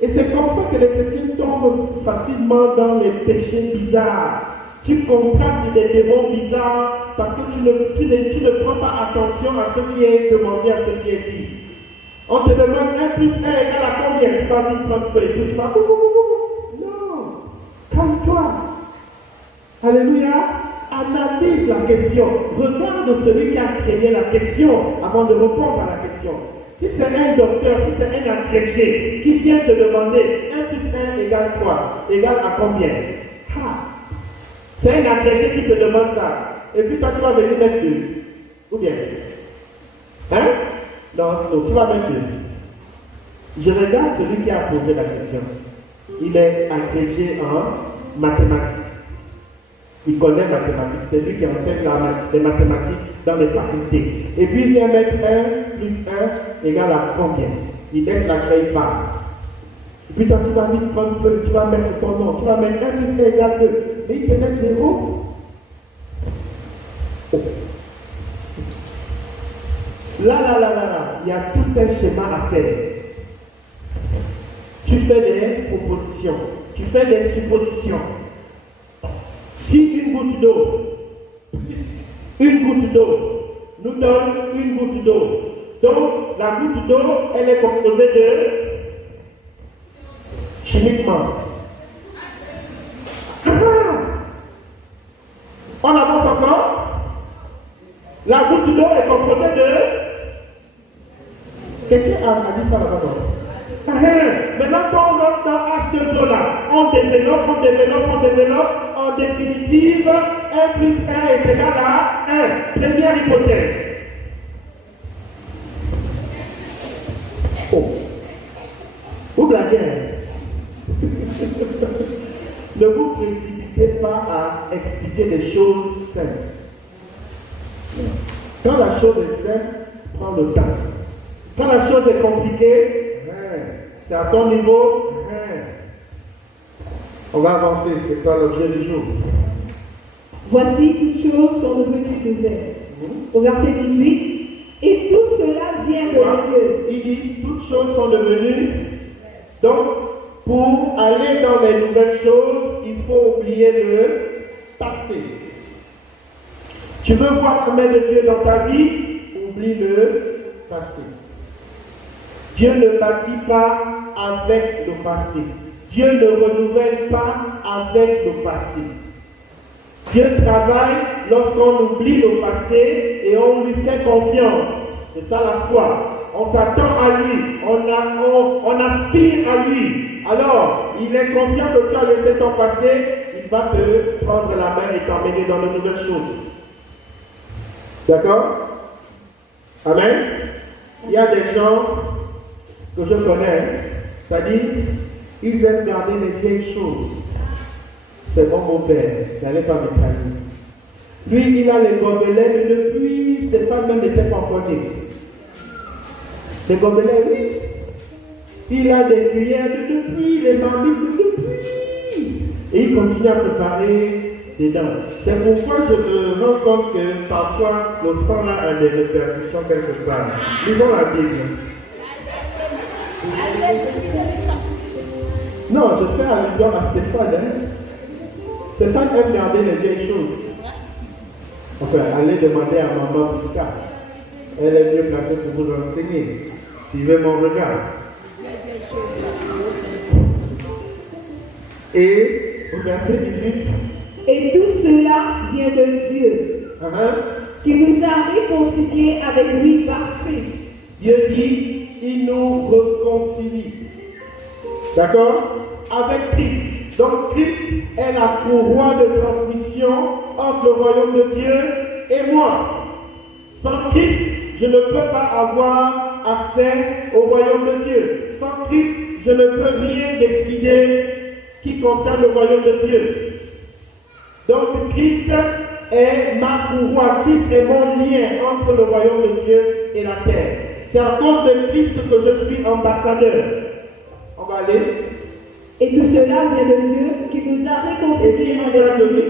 Et c'est comme ça que les chrétiens tombent facilement dans les péchés bizarres. Tu contractes des démons bizarres parce que tu ne prends pas attention à ce qui est demandé, à ce qui est dit. On te demande 1 plus 1 égale à combien? Tu vas vite prendre feuille, tu vas... Non, calme-toi. Alléluia. Analyse la question. Regarde celui qui a créé la question avant de répondre à la question. Si c'est un docteur, si c'est un agrégé qui vient te demander 1 plus 1 égale quoi? Égale à combien? C'est un agrégé qui te demande ça. Et puis toi, tu vas venir mettre 2. Ou bien? Hein? Non, tu vas mettre 2. Je regarde celui qui a posé la question. Il est agrégé en mathématiques. Il connaît mathématiques. C'est lui qui enseigne les mathématiques dans les facultés. Et puis il vient mettre 1 plus 1 égale à combien? Il laisse la feuille part. Et puis toi, tu vas vite prendre feuille, tu vas mettre ton nom, tu vas mettre 1 plus 1 égale 2. Mais il te met 0. Oh. Là, il y a tout un schéma à faire. Tu fais des propositions, tu fais des suppositions. Si une goutte d'eau, une goutte d'eau, nous donne une goutte d'eau. Donc, la goutte d'eau, elle est composée de chimiquement. On avance encore. La goutte d'eau est composée de... Quelqu'un a dit ça là-bas? Maintenant, quand on rentre dans H2O, on développe. En définitive, 1 plus 1 est égal à 1. Première hypothèse. Oh. Vous blaguez. Ne vous précipitez pas à expliquer des choses simples. Quand la chose est simple, prends le temps. Quand la chose est compliquée, c'est à ton niveau. On va avancer, c'est pas l'objet du jour. Voici toutes choses sont devenues nouvelles. Au verset 18, et tout cela vient de Dieu. Il dit, toutes choses sont devenues. Donc, pour aller dans les nouvelles choses, il faut oublier le passé. Tu veux voir la main de Dieu dans ta vie, oublie le passé. Dieu ne bâtit pas avec le passé. Dieu ne renouvelle pas avec le passé. Dieu travaille lorsqu'on oublie le passé et on lui fait confiance. C'est ça la foi. On s'attend à lui, on aspire à lui. Alors, il est conscient que tu as laissé ton passé, il va te prendre la main et t'emmener dans de nouvelles choses. D'accord? Amen? Il y a des gens que je connais, c'est-à-dire, ils aiment garder les vieilles choses. C'est mon beau-père, n'allez pas me trahir. Lui, il a les gobelets depuis Stéphane même n'était pas encore né. Les gobelets, oui. Il a des cuillères depuis, les marmites depuis. Et il continue à préparer des dents. C'est pourquoi je me rends compte que parfois le sang a des répercussions quelque part. Lisons la Bible. Non, je fais allusion à Stéphane. Stéphane aime garder les vieilles choses. Enfin, allez demander à maman Pisca. Elle est mieux placée pour vous enseigner. Suivez mon regard. Et au verset 18. Et tout cela vient de Dieu, qui nous a réconciliés avec lui par Christ. Dieu dit, il nous réconcilie. D'accord? Avec Christ. Donc Christ est la courroie de transmission entre le royaume de Dieu et moi. Sans Christ, je ne peux pas avoir accès au royaume de Dieu. Sans Christ, je ne peux rien décider qui concerne le royaume de Dieu. Donc Christ est ma courroie, Christ est mon lien entre le royaume de Dieu et la terre. C'est à cause de Christ que je suis ambassadeur. On va aller. Et tout cela vient de Dieu qui nous a réconciliés avec lui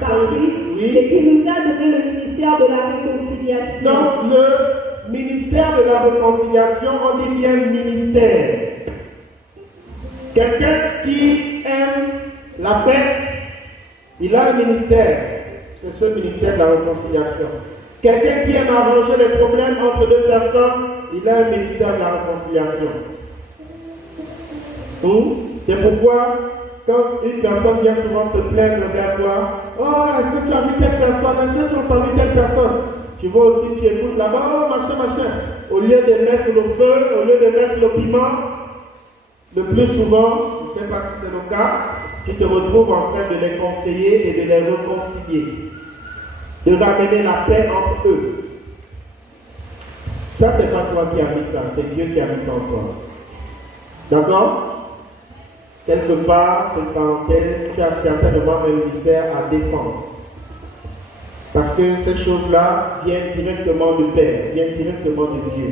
par Christ et qui nous a donné le ministère de la réconciliation. Donc le ministère de la réconciliation, on dit bien ministère. Quelqu'un qui aime la paix, il a un ministère. C'est ce ministère de la réconciliation. Quelqu'un qui aime arranger les problèmes entre deux personnes, il a un ministère de la réconciliation. C'est pourquoi, quand une personne vient souvent se plaindre vers toi, oh, est-ce que tu as vu telle personne? Est-ce que tu as entendu telle personne? Tu vois aussi, tu écoutes là-bas, oh, machin. Au lieu de mettre le feu, au lieu de mettre le piment, le plus souvent, je ne sais pas si c'est le cas, tu te retrouves en train de les conseiller et de les réconcilier, de ramener la paix entre eux. Ça, c'est pas toi qui as mis ça, c'est Dieu qui a mis ça en toi. D'accord? Quelque part, cette parenthèse, tu as certainement un ministère à défendre. Parce que ces choses-là viennent directement du Père, viennent directement de Dieu.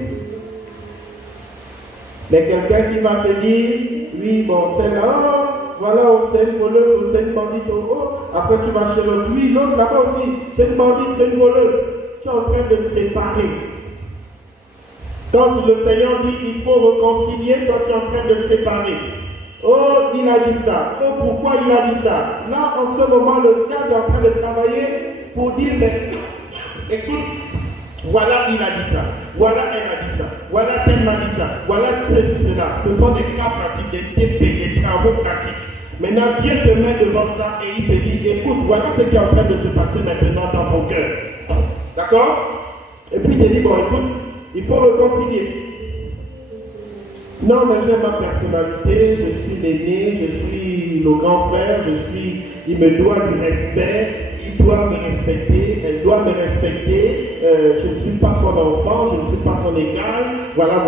Mais quelqu'un qui va te dire, oui, bon, c'est là, oh, voilà, c'est une voleuse, c'est une bandite, oh, après tu vas chez l'autre, oui, l'autre là-bas aussi, c'est une bandite, c'est une voleuse. Tu es en train de séparer. Quand le Seigneur dit, il faut réconcilier, toi tu es en train de séparer. Oh, il a dit ça. Oh, pourquoi il a dit ça? Là, en ce moment, le diable est en train de travailler pour dire, mais écoute, voilà, il a dit ça. Voilà, elle a dit ça. Voilà, tel m'a dit ça. Voilà, ceci, cela. Ce sont des cas pratiques, des TP, des travaux pratiques. Maintenant, Dieu te met devant ça et il te dit, écoute, voilà ce qui est en train de se passer maintenant dans mon cœur. D'accord? Et puis il te dit, bon, écoute, il faut réconcilier. Non, mais j'ai ma personnalité, je suis l'aîné, je suis le grand frère, il me doit du respect, il doit me respecter, elle doit me respecter, je ne suis pas son enfant, je ne suis pas son égal, voilà.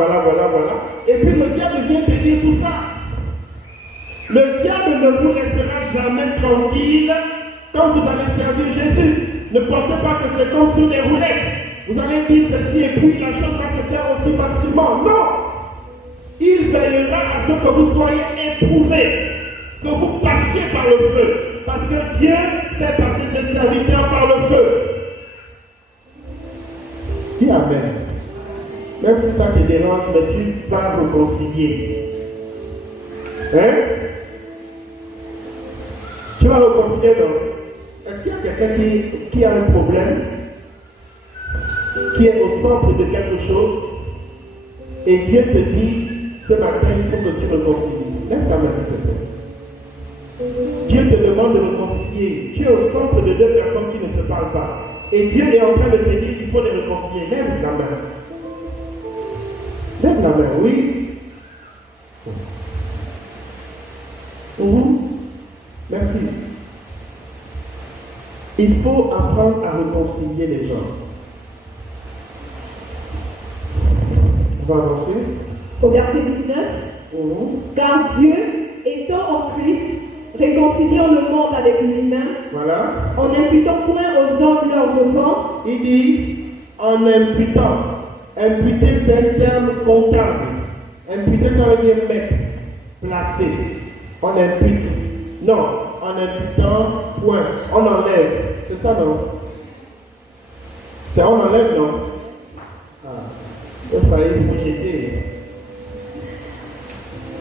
Et puis le diable vient te dire tout ça. Le diable ne vous laissera jamais tranquille quand vous allez servir Jésus. Ne pensez pas que c'est comme sur des roulettes. Vous allez dire ceci et puis la chose va se faire aussi facilement. Non! Il veillera à ce que vous soyez éprouvés, que vous passiez par le feu. Parce que Dieu fait passer ses serviteurs par le feu. Dis Amen. Même si ça te dérange, mais tu vas réconcilier. Hein? Tu vas réconcilier donc. Est-ce qu'il y a quelqu'un qui a un problème, qui est au centre de quelque chose, et Dieu te dit, ce matin, il faut que tu réconcilies. Lève ta main, s'il te plaît. Dieu te demande de réconcilier. Tu es au centre de deux personnes qui ne se parlent pas. Et Dieu est en train de te dire qu'il faut les réconcilier. Lève la main. Lève la main, oui. Merci. Il faut apprendre à réconcilier les gens. On va avancer. Au verset 19, car Dieu, étant en Christ, réconciliant le monde avec lui-même, voilà, en n'imputant point aux hommes leurs offenses. Il dit en imputant. Imputer, c'est un terme comptable. Imputer, ça veut dire mettre, placer. On impute. Non, en imputant, point. On enlève. C'est ça, non? C'est on enlève, non? Ah, il fallait vous jeter.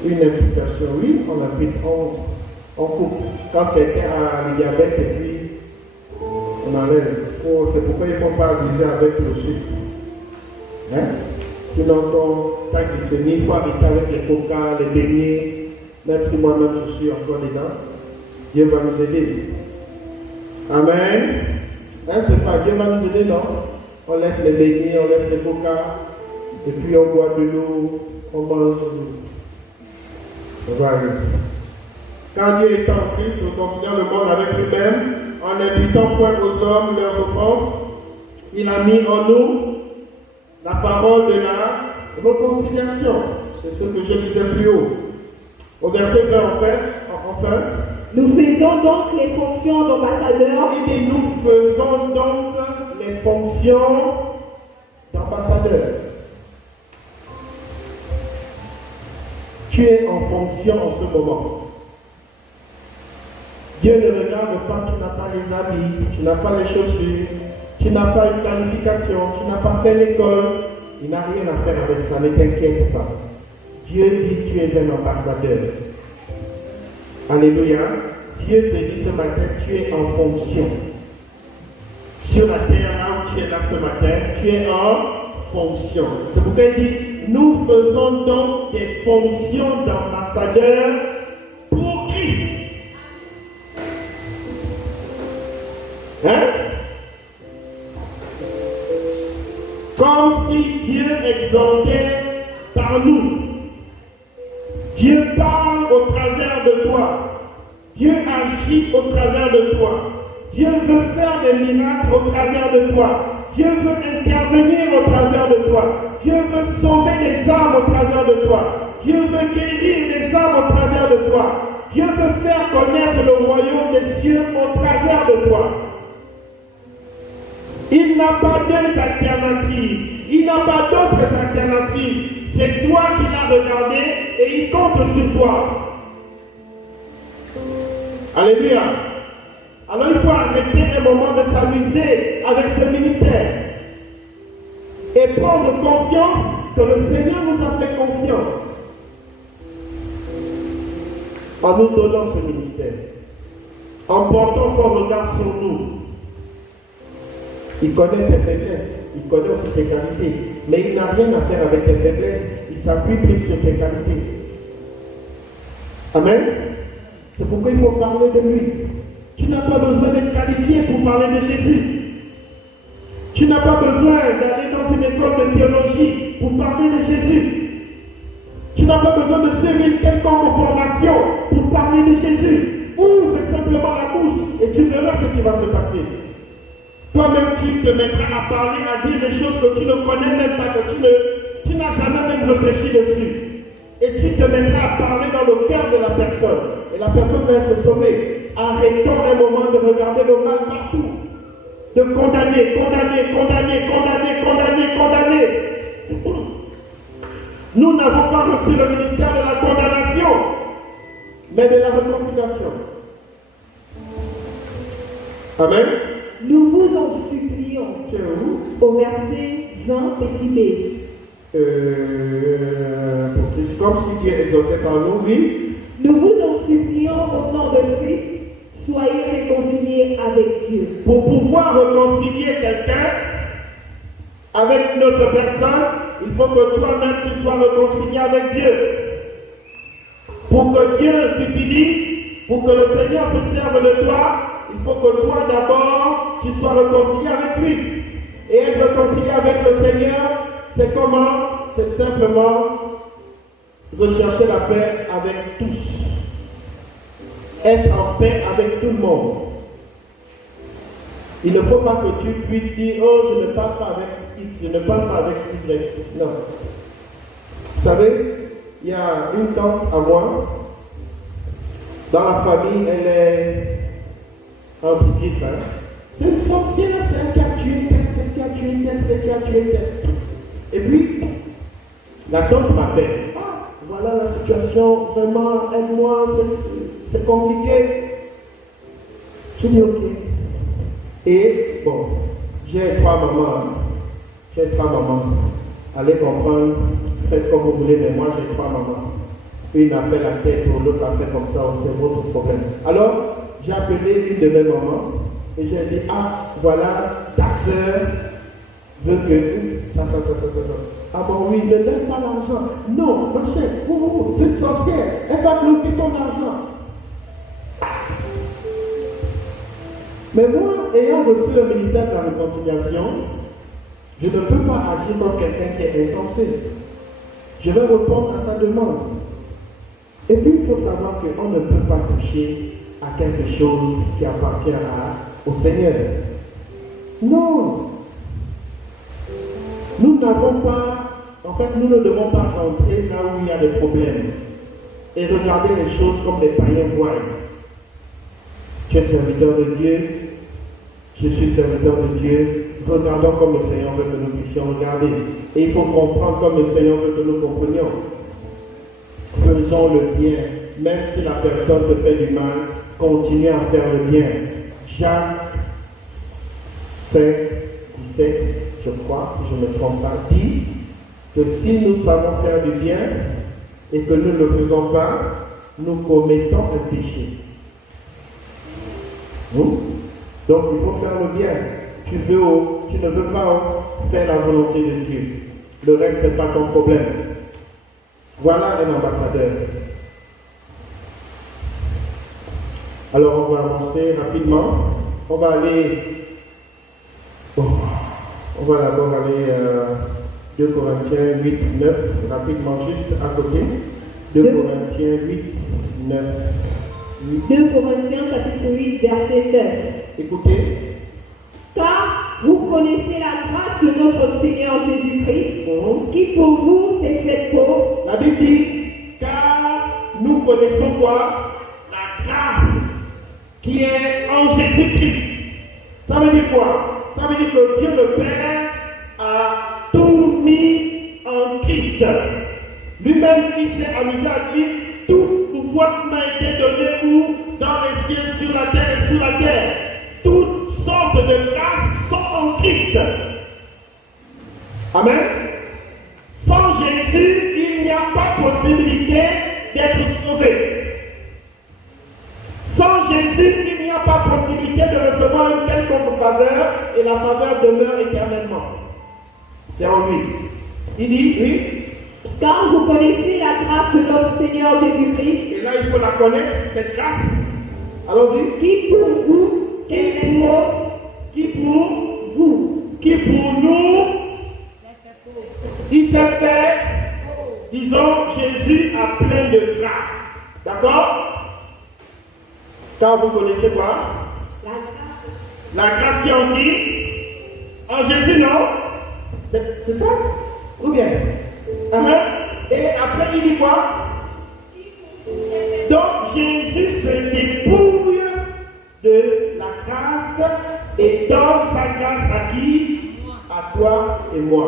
Une imputation, oui, on impute, on coupe. Quand quelqu'un a le diabète et puis on enlève. Oh, c'est pourquoi il ne faut pas abuser avec le sucre. Hein? Sinon, ta glycémie, il faut arrêter avec les coca, les beignets, même si moi-même je suis encore dedans. Dieu va nous aider. Amen. Hein, c'est pas Dieu va nous aider, non? On laisse les beignets, on laisse les coca, et puis on boit de l'eau, on mange de l'eau. Voilà. Quand Dieu est en Christ, réconciliant le monde avec lui-même, en n'imputant point aux hommes leurs offenses, il a mis en nous la parole de la réconciliation. C'est ce que je disais plus haut. Au verset 20, enfin, nous faisons donc les fonctions d'ambassadeurs. Il dit, nous faisons donc les fonctions d'ambassadeurs. Tu es en fonction en ce moment. Dieu ne regarde pas, tu n'as pas les habits, tu n'as pas les chaussures, tu n'as pas une qualification, tu n'as pas fait l'école. Il n'a rien à faire avec ça, ne t'inquiète pas. Dieu dit tu es un ambassadeur. Alléluia. Dieu te dit ce matin, tu es en fonction. Sur la terre, là où tu es là ce matin, tu es en fonction. C'est pourquoi il dit, nous faisons donc des fonctions d'ambassadeurs pour Christ. Hein? Comme si Dieu exaltait par nous. Dieu parle au travers de toi. Dieu agit au travers de toi. Dieu veut faire des miracles au travers de toi. Dieu veut intervenir au travers de toi. Dieu veut sauver des âmes au travers de toi. Dieu veut guérir des âmes au travers de toi. Dieu veut faire connaître le royaume des cieux au travers de toi. Il n'a pas deux alternatives. Il n'a pas d'autres alternatives. C'est toi qui l'as regardé et il compte sur toi. Alléluia. Alors il faut arrêter un moment de s'amuser avec ce ministère. Et prendre conscience que le Seigneur nous a fait confiance en nous donnant ce ministère. En portant son regard sur nous. Il connaît tes faiblesses, il connaît aussi tes qualités, mais il n'a rien à faire avec tes faiblesses, il s'appuie plus sur tes qualités. Amen. C'est pourquoi il faut parler de lui. Tu n'as pas besoin d'être qualifié pour parler de Jésus. Tu n'as pas besoin d'aller dans une école de théologie pour parler de Jésus. Tu n'as pas besoin de suivre quelconque formation pour parler de Jésus. Ouvre simplement la bouche et tu verras ce qui va se passer. Toi-même, tu te mettras à parler, à dire des choses que tu ne connais même pas, que tu n'as jamais même réfléchi dessus. Et tu te mettras à parler dans le cœur de la personne. Et la personne va être sauvée. Arrêtons un moment de regarder le mal partout. De condamner. Nous n'avons pas reçu le ministère de la condamnation, mais de la réconciliation. Amen. Nous vous en supplions. Au verset 20, petit b. Comme ce qui est exhorté par nous, oui. Nous vous en supplions au nom de Christ, soyez réconciliés avec Dieu. Pour pouvoir réconcilier quelqu'un avec notre personne, il faut que toi-même tu sois réconcilié avec Dieu. Pour que Dieu t'utilise, pour que le Seigneur se serve de toi, il faut que toi d'abord tu sois réconcilié avec lui. Et être réconcilié avec le Seigneur, c'est comment? C'est simplement rechercher la paix avec tous. Être en paix avec tout le monde. Il ne faut pas que tu puisses dire, oh, je ne parle pas avec X, je ne parle pas avec Y. Non. Vous savez, il y a une tante à moi, dans la famille, elle est un petit frère. C'est une sorcière, c'est un qui a tué tel, c'est qui a tué tel, c'est qui a tué tel. Et puis, la tante m'appelle. Ah, voilà la situation, vraiment, aide-moi, c'est compliqué. Je dis ok. Et bon, j'ai trois mamans. Allez comprendre, faites comme vous voulez, mais moi j'ai trois mamans. Une a fait la tête, l'autre a fait comme ça, c'est votre problème. Alors, j'ai appelé une de mes mamans et j'ai dit, ah, voilà, ta soeur veut que ça. Ah bon, oui, ne donne pas l'argent. Non, ma chère, c'est une sorcière, elle va bloquer ton argent. Mais moi, ayant reçu le ministère de la réconciliation, je ne peux pas agir comme quelqu'un qui est insensé. Je vais répondre à sa demande. Et puis, il faut savoir qu'on ne peut pas toucher à quelque chose qui appartient au Seigneur. Non. Nous n'avons pas, nous ne devons pas rentrer là où il y a des problèmes et regarder les choses comme les païens voient. Tu es serviteur de Dieu, je suis serviteur de Dieu. Regardons comme le Seigneur veut que nous puissions regarder. Et il faut comprendre comme le Seigneur veut que nous comprenions. Faisons le bien, même si la personne te fait du mal, continue à faire le bien. Jacques 5, 17, je crois, si je ne me trompe pas, dit que si nous savons faire du bien et que nous ne le faisons pas, nous commettons un péché. Donc il faut faire le bien. Tu ne veux pas faire la volonté de Dieu. Le reste, ce n'est pas ton problème. Voilà un ambassadeur. Alors on va avancer rapidement. On va d'abord aller 2 Corinthiens 8, 9, rapidement juste à côté. 2 Corinthiens 8, 9. 2 Corinthiens chapitre 8, verset 9. Écoutez. Car vous connaissez la grâce de notre Seigneur Jésus-Christ, qui pour vous s'est fait pauvre. La Bible dit, car nous connaissons quoi? La grâce qui est en Jésus-Christ. Ça veut dire quoi? Ça veut dire que Dieu le Père a tout mis en Christ. Lui-même, il s'est amusé à dire, tout pouvoir m'a été donné où? Dans les cieux, sur la terre et sous la terre. Toutes sortes de grâces sont en Christ. Amen. Sans Jésus, il n'y a pas possibilité d'être sauvé. Sans Jésus, il n'y a pas possibilité de recevoir une quelconque faveur et la faveur demeure éternellement. C'est en lui. Il dit, oui. Car vous connaissez la grâce de notre Seigneur Jésus-Christ. Et là, il faut la connaître, cette grâce. Allons-y. Qui pour vous, qui pour nous, il s'est fait disons, Jésus a plein de grâce. D'accord? Car vous connaissez quoi? La grâce qui est en qui? En Jésus, non? C'est ça? Ou bien? Et après, il dit quoi? Donc, Jésus se dépouille de la grâce et donne sa grâce à qui? À toi et moi.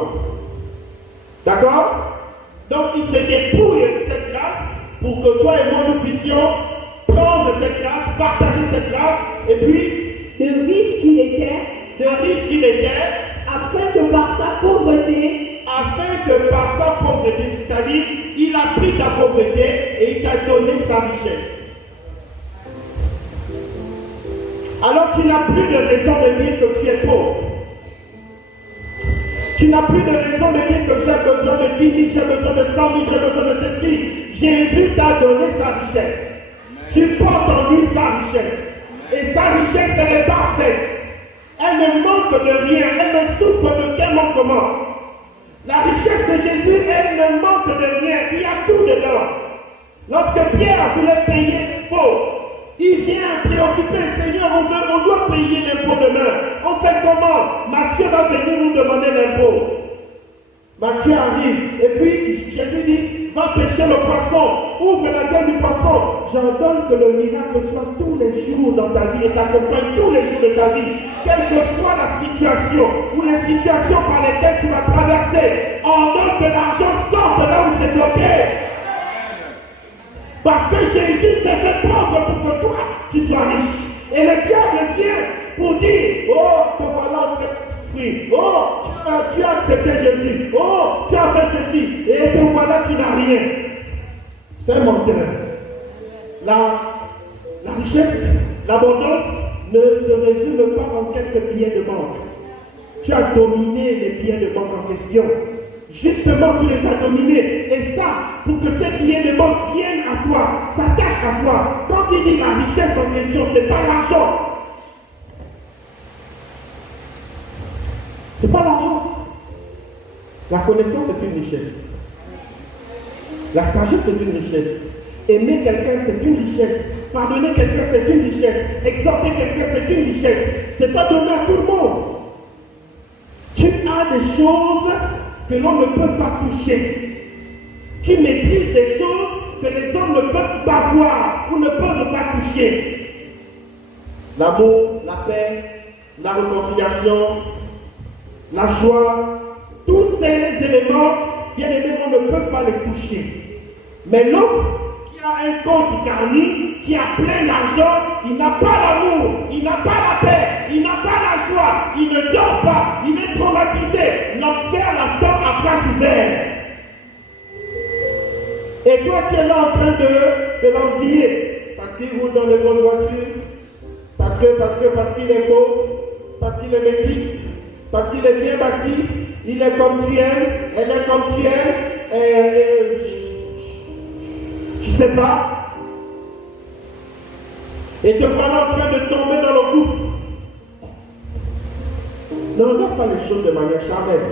D'accord? Donc, il se dépouille de cette grâce pour que toi et moi nous puissions prendre cette grâce, partager cette grâce, et puis, de riche qu'il était, afin que par sa pauvreté, c'est-à-dire, il a pris ta pauvreté et il t'a donné sa richesse. Alors tu n'as plus de raison de dire que tu es pauvre. Tu n'as plus de raison de dire que j'ai besoin de 10 000, j'ai besoin de 100 000, j'ai besoin de ceci. Jésus t'a donné sa richesse. Tu portes en lui sa richesse. Et sa richesse, elle est parfaite. Elle ne manque de rien. Elle ne souffre de quel manquement. La richesse de Jésus, elle ne manque de rien. Il y a tout dedans. Lorsque Pierre voulait payer l'impôt, il vient préoccuper, Seigneur, on doit payer l'impôt demain. On fait comment? Matthieu va venir nous demander l'impôt. Matthieu arrive, et puis Jésus dit, va pêcher le poisson, ouvre la gueule du poisson. J'ordonne que le miracle soit tous les jours dans ta vie et t'accompagne tous les jours de ta vie. Quelle que soit la situation ou les situations par lesquelles tu vas traverser, ordonne que l'argent sorte là où c'est bloqué. Parce que Jésus s'est fait pauvre pour que toi, tu sois riche. Et le diable vient pour dire, oh, te voilà en train de souffrir. Oh, tu as accepté Jésus. Oh, tu as fait ceci. Et te voilà, tu n'as rien. C'est un menteur. La richesse, l'abondance ne se résume pas en quelques billets de banque. Tu as dominé les billets de banque en question. Justement, tu les as dominés. Et ça, pour que ces billets de banque viennent à toi, s'attachent à toi. Quand il dit la richesse en question, ce n'est pas l'argent. Ce n'est pas l'argent. La connaissance est une richesse. La sagesse est une richesse. Aimer quelqu'un, c'est une richesse. Pardonner quelqu'un, c'est une richesse. Exhorter quelqu'un, c'est une richesse. Ce n'est pas donné à tout le monde. Tu as des choses que l'on ne peut pas toucher. Tu maîtrises des choses que les hommes ne peuvent pas voir ou ne peuvent pas toucher. L'amour, la paix, la réconciliation, la joie, tous ces éléments, bien évidemment, on ne peut pas les toucher. Mais l'autre qui a un compte garni, qui a plein d'argent, il n'a pas l'amour, il n'a pas la paix, il n'a pas la joie, il ne dort pas, il est traumatisé. L'enfer l'attend à bras ouverts. Et toi, tu es là en train de l'envier parce qu'il roule dans les bonnes voitures, parce qu'il est beau, parce qu'il est maîtrise, parce qu'il est bien bâti, il est comme tu aimes, elle est comme tu aimes, je ne sais pas. Et te voilà en train de tomber dans le gouffre. Ne regarde pas les choses de manière charnelle.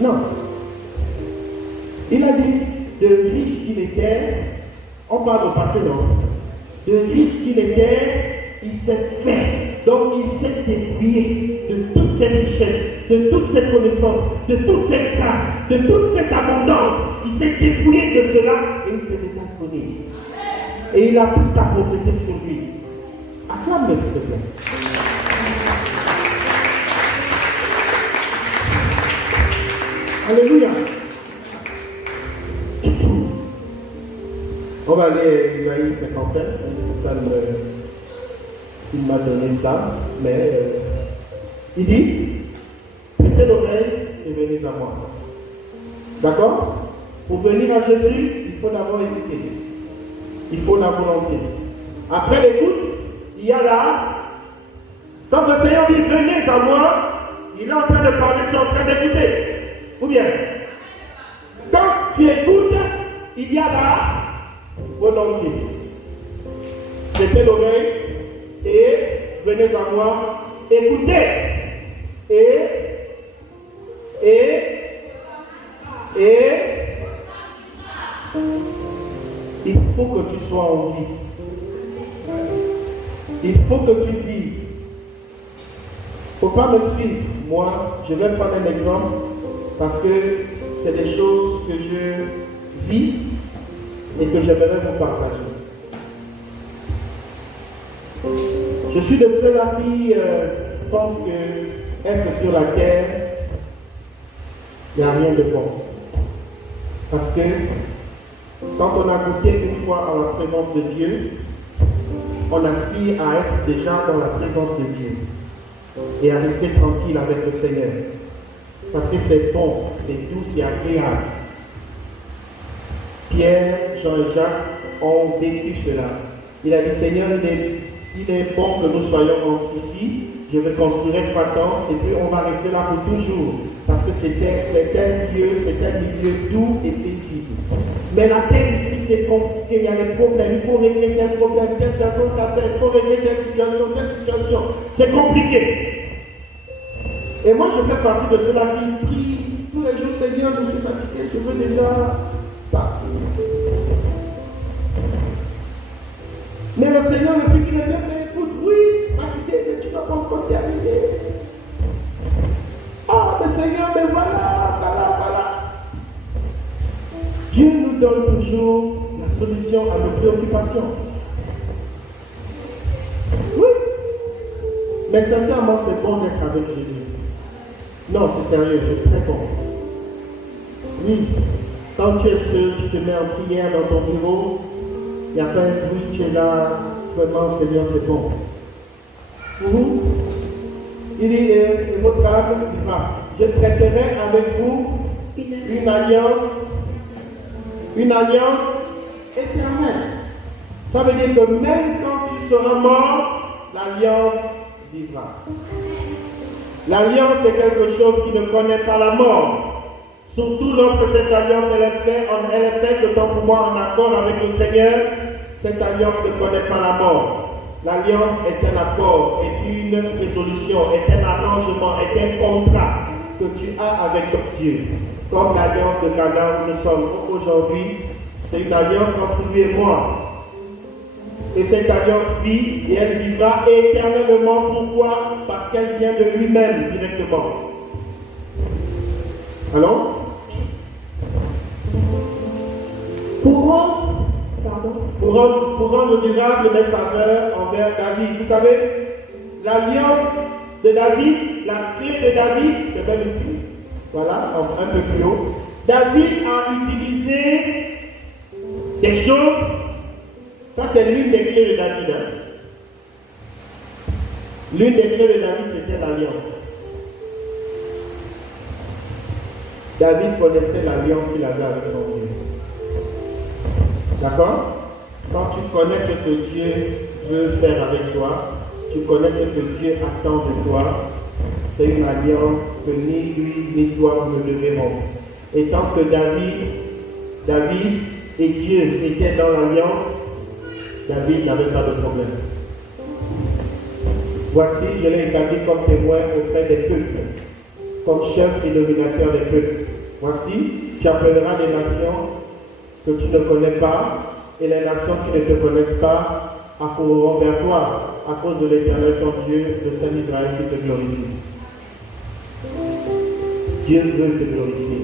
Non. Il a dit, de riche qu'il était, on parle au passé, non? De riche qu'il était, il s'est fait. Donc il s'est dépouillé de toute cette richesse, de toute cette connaissance, de toute cette grâce, de toute cette abondance. Il s'est dépouillé de cela et il te les a donnés. Et il a pris ta pauvreté sur lui. Acclame-le s'il te plaît. Alléluia. On va aller à Isaïe 57. Il m'a donné ça, mais il dit, prêtez l'oreille et venez à moi. D'accord? Pour venir à Jésus, il faut d'abord écouter. Il faut la volonté. Après l'écoute, il y a là, quand le Seigneur dit venez à moi, il est en train de parler, tu es en train d'écouter. Ou bien, quand tu écoutes, il y a la volonté. Prêtez l'oreille et venez à moi, écoutez et Et il faut que tu sois en vie. Il faut que tu vives. Il ne faut pas me suivre. Moi, je vais prendre un exemple parce que c'est des choses que je vis et que j'aimerais vous partager. Je suis de ceux-là qui pensent que être sur la terre, il n'y a rien de bon. Parce que quand on a goûté une fois à la présence de Dieu, on aspire à être déjà dans la présence de Dieu et à rester tranquille avec le Seigneur. Parce que c'est bon, c'est doux, c'est agréable. Pierre, Jean et Jacques ont vécu cela. Il a dit, Seigneur, il est bon que nous soyons ici. Je vais construire 3 tentes et puis on va rester là pour toujours. Parce que c'est un milieu doux et paisible. Mais la terre ici, c'est compliqué, il y a des problèmes. Il faut régler tel problème, telle personne t'appelle, il faut régler telle situation. C'est compliqué. Et moi, je fais partie de ceux-là qui prient tous les jours, Seigneur, je suis fatigué, je veux déjà partir. Mais le Seigneur me dit qu'il est bien, mais écoute, oui, tu es fatigué, mais tu ne vas pas encore terminer. Ah, mais Seigneur, mais voilà. Dieu nous donne toujours la solution à nos préoccupations. Oui. Mais sincèrement, c'est bon d'être avec Jésus. Non, c'est sérieux, c'est très bon. Oui. Quand tu es seul, tu te mets en prière dans ton bureau, il n'y a pas un bruit, tu es là, vraiment, Seigneur, c'est bon. Il dit, votre âme, je traiterai avec vous une alliance éternelle. Ça veut dire que même quand tu seras mort, l'alliance vivra. L'alliance est quelque chose qui ne connaît pas la mort. Surtout lorsque cette alliance elle est faite de temps pour moi en accord avec le Seigneur, cette alliance ne connaît pas la mort. L'alliance est un accord, est une résolution, est un arrangement, est un contrat que tu as avec Dieu. Comme l'alliance de Canaan où nous sommes aujourd'hui, c'est une alliance entre lui et moi. Et cette alliance vit et elle vivra éternellement. Pourquoi? Parce qu'elle vient de lui-même directement. Alors? Pour rendre durable mes faveurs envers David. Vous savez, l'alliance de David, la clé de David, c'est même ici. Voilà, un peu plus haut. David a utilisé des choses. Ça, c'est l'une des clés de David. Hein. L'une des clés de David, c'était l'alliance. David connaissait l'alliance qu'il avait avec son Dieu. D'accord? Quand tu connais ce que Dieu veut faire avec toi, tu connais ce que Dieu attend de toi, c'est une alliance que ni lui ni toi vous ne devez rompre. Et tant que David et Dieu étaient dans l'alliance, David n'avait pas de problème. Voici, je l'ai établi comme témoin auprès des peuples, comme chef et dominateur des peuples. Voici, tu appelleras des nations que tu ne connais pas, et les nations qui ne te connaissent pas accourront vers toi, à cause de l'Éternel ton Dieu, le Saint d'Israël qui te glorifie. Dieu veut te glorifier.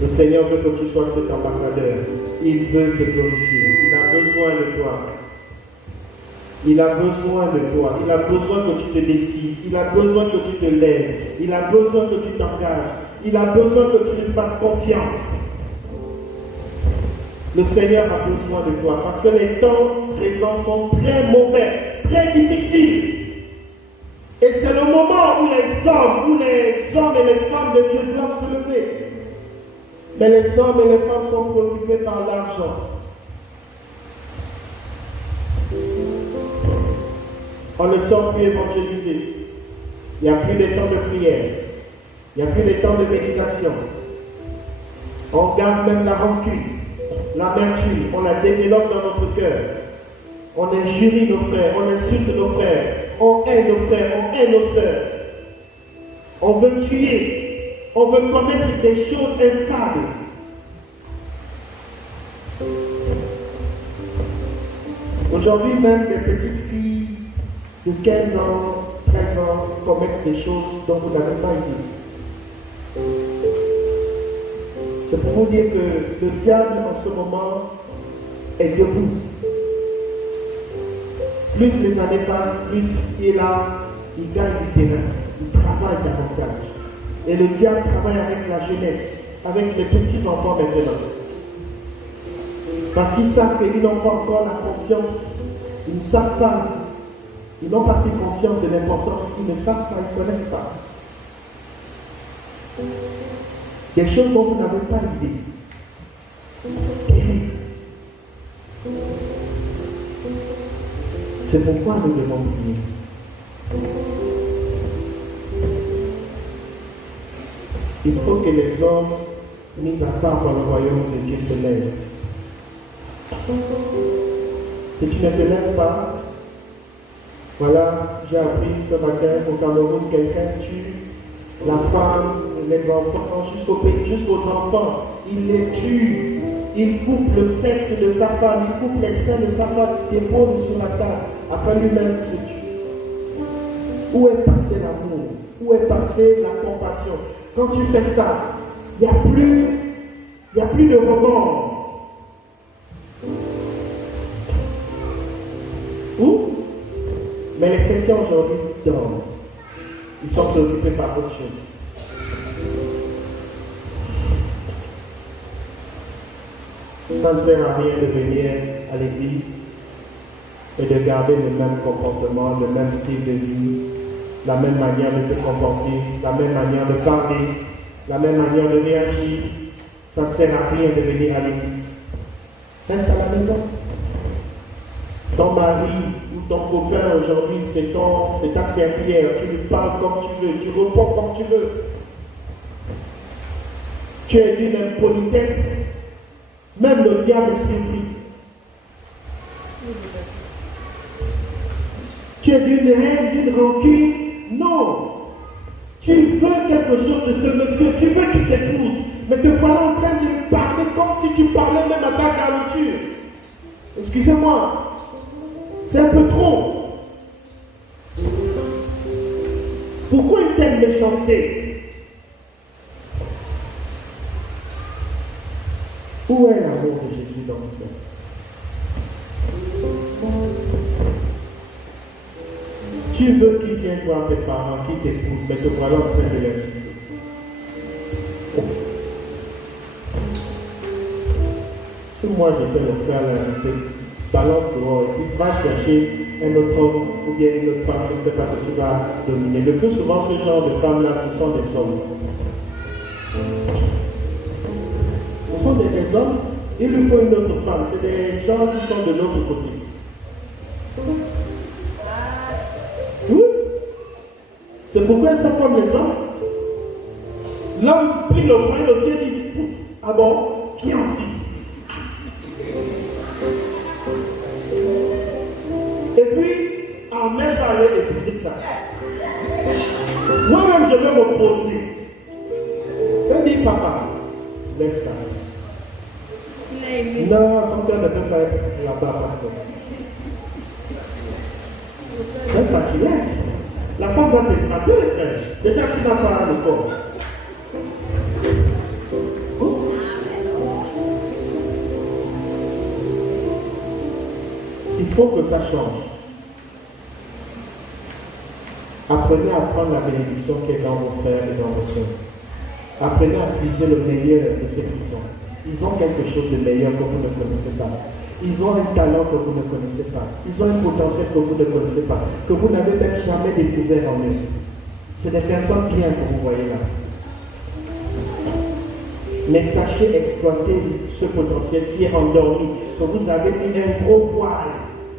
Le Seigneur veut que tu sois cet ambassadeur. Il veut te glorifier. Il a besoin de toi. Il a besoin de toi. Il a besoin que tu te décides. Il a besoin que tu te lèves. Il a besoin que tu t'engages. Il a besoin que tu lui fasses confiance. Le Seigneur a besoin de toi parce que les temps présents sont très mauvais, très difficiles. Et c'est le moment où les hommes et les femmes de Dieu doivent se lever. Mais les hommes et les femmes sont préoccupés par l'argent. On ne sort plus évangéliser. Il n'y a plus de temps de prière. Il n'y a plus de temps de méditation. On garde même la rancune, l'amertume, on la développe dans notre cœur. On injurie nos frères, on insulte nos frères, on hait nos frères, on hait nos sœurs. On veut tuer. on veut commettre des choses infâmes. Aujourd'hui, même des petites filles de 15 ans, 13 ans commettent des choses dont vous n'avez pas idée. C'est pour vous dire que le diable en ce moment est debout. Plus les années passent, plus il est là, il gagne du terrain, il travaille davantage. Et le diable travaille avec la jeunesse, avec les petits enfants maintenant. Parce qu'ils savent qu'ils n'ont pas encore la conscience, ils ne savent pas, ils n'ont pas pris conscience de l'importance, ils ne savent pas, ils ne connaissent pas. Des choses dont vous n'avez pas idée. Terrible. C'est pourquoi nous devons prier. Il faut que les hommes mis à part dans le royaume de Dieu se lèvent. Si tu ne te lèves pas, voilà, j'ai appris ce matin au Cameroun, quelqu'un tue la femme, les enfants, jusqu'aux enfants. Il les tue. Il coupe le sexe de sa femme, il coupe les seins de sa femme, il dépose sur la table. Après lui-même se tue. Où est passé l'amour? Où est passée la compassion? Quand tu fais ça, il n'y a plus de remords. Où? Mais les chrétiens aujourd'hui dorment. Ils sont préoccupés par autre chose. Ça ne sert à rien de venir à l'église et de garder le même comportement, le même style de vie, la même manière de te comporter, la même manière de parler, la même manière de réagir. Ça ne sert à rien de venir à l'église. Reste à la maison. Ton mari ou ton copain aujourd'hui, c'est ta servière. Tu lui parles comme tu veux, tu réponds comme tu veux. Tu es d'une impolitesse. Même le diable est surpris. Tu es d'une haine, d'une rancune. Non. Tu veux quelque chose de ce monsieur. Tu veux qu'il t'épouse. Mais te voilà en train de lui parler comme si tu parlais même à ta garniture. Excusez-moi. C'est un peu trop. Pourquoi une telle méchanceté? Où est l'amour de Jésus dans tout ça? Tu veux qu'il vienne voir tes parents, qu'il t'épouse, mais te voilà en train de l'insulter. Si moi je fais le frère l'inviter, balance dehors, et puis va chercher un autre homme ou bien une autre femme, je ne sais pas que tu vas dominer. Le plus souvent, ce genre de femmes-là, ce sont des hommes. Ce sont des hommes, il lui faut une autre femme. C'est des gens qui sont de l'autre côté. Oui. C'est pourquoi elles sont comme les hommes. L'homme prit le moyen, le ciel dit, ah bon, viens ici. Et puis, Ahmed va aller épouser ça. Moi-même, je vais m'opposer. Je dis, papa, laisse ça. Non, son cœur ne peut pas être là-bas, pasteur. C'est ça qu'il est. La femme va te frapper, frère. C'est ça qui n'a pas le corps. Il faut que ça change. Apprenez à prendre la bénédiction qui est dans vos frères et dans vos soeurs. Apprenez à puiser le meilleur de ces prisons. Ils ont quelque chose de meilleur que vous ne connaissez pas. Ils ont un talent que vous ne connaissez pas. Ils ont un potentiel que vous ne connaissez pas. Que vous n'avez même jamais découvert en eux. C'est des personnes bien que vous voyez là. Mais sachez exploiter ce potentiel qui est endormi. Que vous avez mis un gros voile.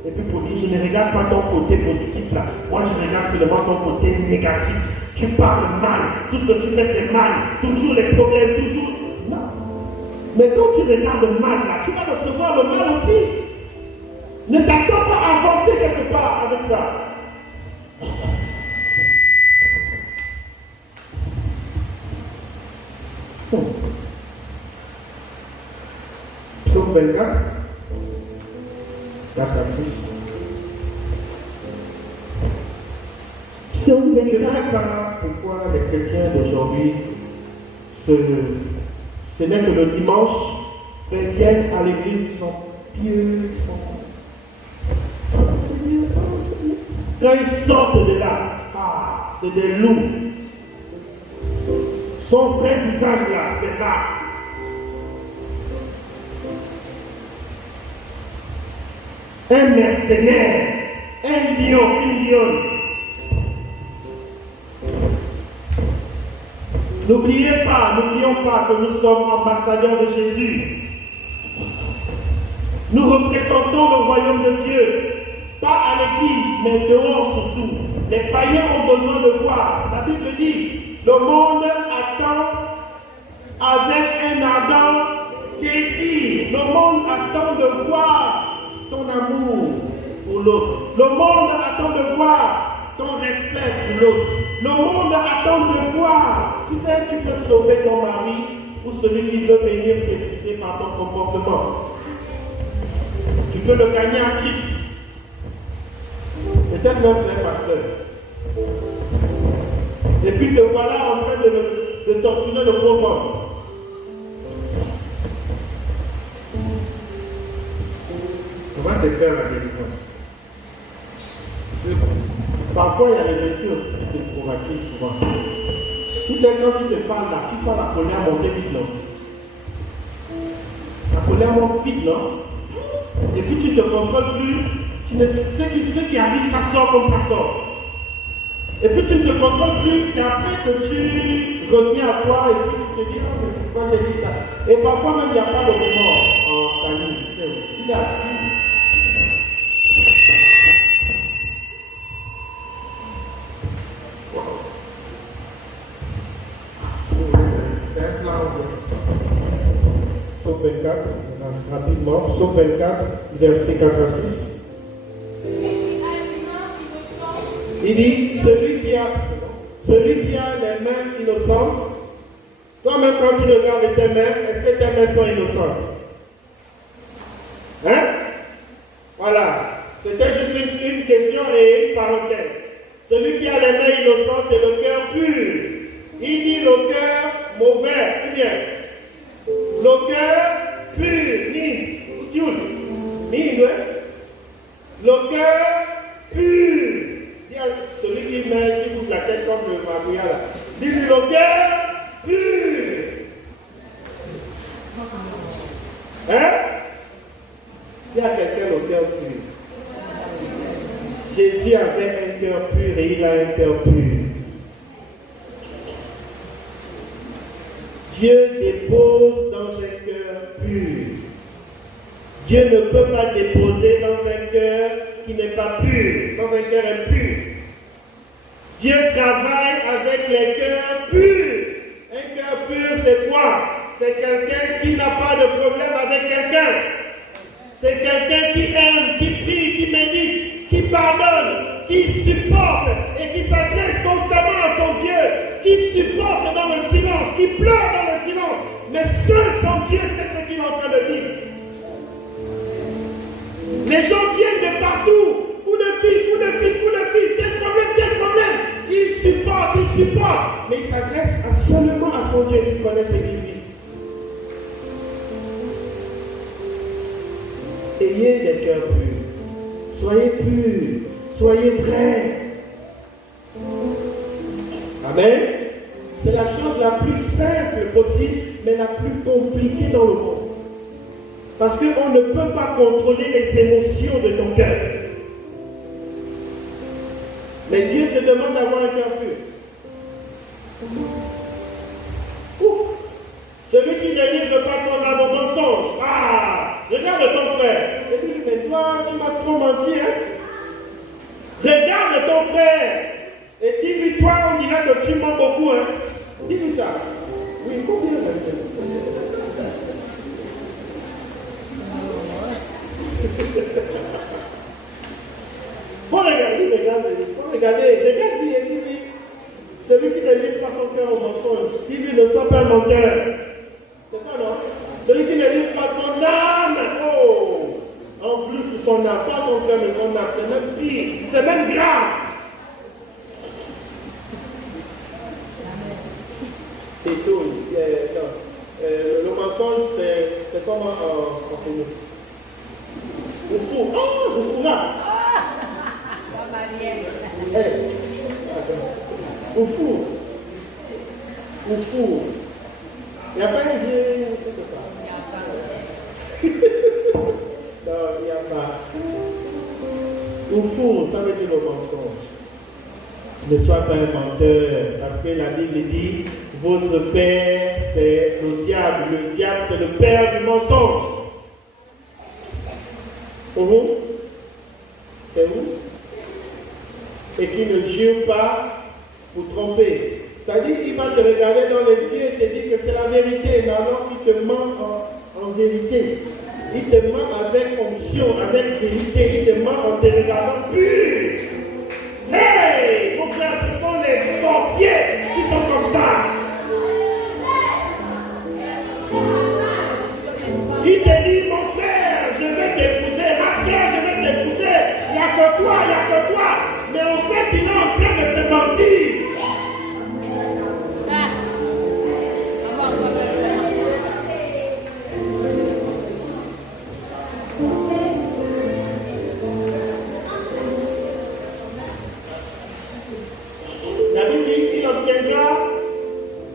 Et puis pour dire, je ne regarde pas ton côté positif là. Moi je regarde seulement ton côté négatif. Tu parles mal. Tout ce que tu fais c'est mal. Toujours les problèmes, toujours. Non. Mais quand tu regardes mal là, tu vas recevoir le mal aussi. Ne t'attends pas à avancer quelque part avec ça. 24, 4 à 6. Je ne sais pas pourquoi les chrétiens d'aujourd'hui ce n'est que le dimanche, ils viennent à l'église, ils sont pieux. Quand ils sortent de là, c'est des loups. Son vrai visage là, c'est là. Un mercenaire, un lion, une lionne. N'oublions pas que nous sommes ambassadeurs de Jésus. Nous représentons le royaume de Dieu. Pas à l'église, mais dehors surtout. Les païens ont besoin de voir. La Bible dit, le monde attend avec un ardent désir. Le monde attend de voir ton amour pour l'autre. Le monde attend de voir ton respect pour l'autre. Le monde attend de voir. Tu sais, tu peux sauver ton mari ou celui qui veut venir t'épouser par ton comportement. Tu peux le gagner à Christ. Peut-être même c'est un pasteur. Et puis te voilà en train de torturer le pauvre homme. Comment te faire la délivrance? Parfois, il y a les esprits aussi qui te provoquent souvent. Tu sais, quand tu te parles là, tu sens la colère monter vite, non? La colère monte vite, non? Et puis tu ne te contrôles plus. Ce qui arrive, ça sort comme ça sort. Et puis tu ne te contrôles plus, c'est après que tu reviens à toi et puis tu te dis, oh, mais pourquoi j'ai dit ça? Et parfois même, il n'y a pas de remords en famille. Tu es assis. Psaume 24, rapidement, Psaume 24, verset 4 à 6. Il dit, celui qui a les mains innocentes, toi-même quand tu regardes tes mains, est-ce que tes mains sont innocentes? Hein? Voilà. C'était juste une question et une parenthèse. Celui qui a les mains innocentes et le cœur pur. Il dit le cœur mauvais. Très bien. Le cœur pur. Le cœur pur. Il y a celui qui bouge la tête comme le Maria là. Dis-lui le cœur pur. Hein? Il y a quelqu'un au cœur pur. Jésus avait un cœur pur et il a un cœur pur. Dieu dépose dans un cœur pur. Dieu ne peut pas déposer dans un cœur qui n'est pas pur, dans un cœur impur. Dieu travaille avec les cœurs purs. Un cœur pur, c'est quoi? C'est quelqu'un qui n'a pas de problème avec quelqu'un. C'est quelqu'un qui aime, qui prie, qui médite, qui pardonne, qui supporte et qui s'adresse constamment à son Dieu, qui supporte dans le silence, qui pleure dans le silence. Mais seul son Dieu sait ce qu'il est en train de vivre. Les gens viennent de partout. Coup de fil, tel problème. Ils supportent. Mais ils s'adressent seulement à son Dieu. Ils connaissent ce qu'il vit. Ayez des cœurs purs. Soyez purs. Soyez vrais. Amen. C'est la chose la plus simple possible, mais la plus compliquée dans le monde. Parce qu'on ne peut pas contrôler les émotions de ton cœur. Mais Dieu te demande d'avoir un cœur pur. Celui qui ne livre pas son âme au mensonge. Regarde ton frère. Et puis, mais toi, tu m'as trop menti, hein? Regarde ton frère. Et dis-lui, toi, on dirait que tu mens beaucoup, hein? Dis-lui ça. Oui, il faut bien le faut regarder, regarde lui et dis-lui, celui qui ne livre pas son cœur au mensonge, dis-lui ne sois pas un menteur. C'est ça, non? Celui qui ne livre pas son âme son âme, pas son cœur, mais son âme. C'est même pire, c'est même grave. Et tout, le mensonge, c'est comme en film. Vous fou, oh, vous fou là. Vous fou. Vous fou. Il n'y a pas un Dieu. Non, il n'y a pas. Vous fou, ça veut dire le mensonge. Ne sois pas un menteur, parce que la Bible dit, votre père, c'est le diable. Le diable, c'est le père du mensonge. C'est où? Et qui ne jure pas pour tromper. C'est-à-dire qu'il va te regarder dans les yeux et te dire que c'est la vérité, mais alors il te ment en vérité. Il te ment avec onction, avec vérité. Il te ment en te regardant pur. Hey, mon frère, ce sont les sorciers qui sont comme ça. Il te dit, mon frère, je vais t'épouser, ma soeur, je vais t'épouser. Il n'y a que toi, il n'y a que toi. Mais en fait, il est en train de te mentir. La Bible dit qu'il obtiendra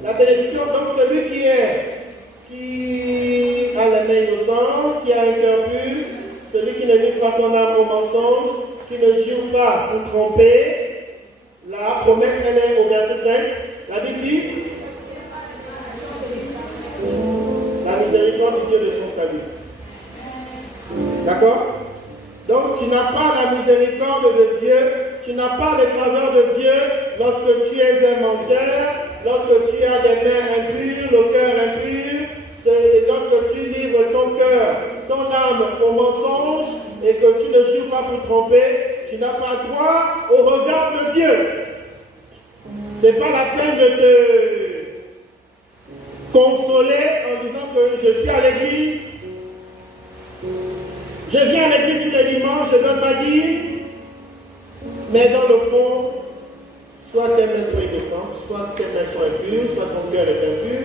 la bénédiction. Donc celui qui a les mains innocentes, qui a un cœur pur, celui qui ne livre pas son âme au mensonge, qui ne jure pas pour tromper. La promesse, elle est au verset 5. La Bible dit la miséricorde du Dieu de son salut. D'accord? Donc tu n'as pas la miséricorde de Dieu, tu n'as pas les faveurs de Dieu lorsque tu es un menteur, lorsque tu as des mains impures, le cœur impur, c'est lorsque tu livres ton cœur, ton âme au mensonge et que tu ne jures pas pour tromper, tu n'as pas droit au regard de Dieu. Ce n'est pas la peine de te consoler en disant que je suis à l'église, je viens à l'église tous les dimanches, je donne ma dîme, mais dans le fond, soit tes mains sont innocentes, soit tes mains sont impures, soit ton cœur est impur,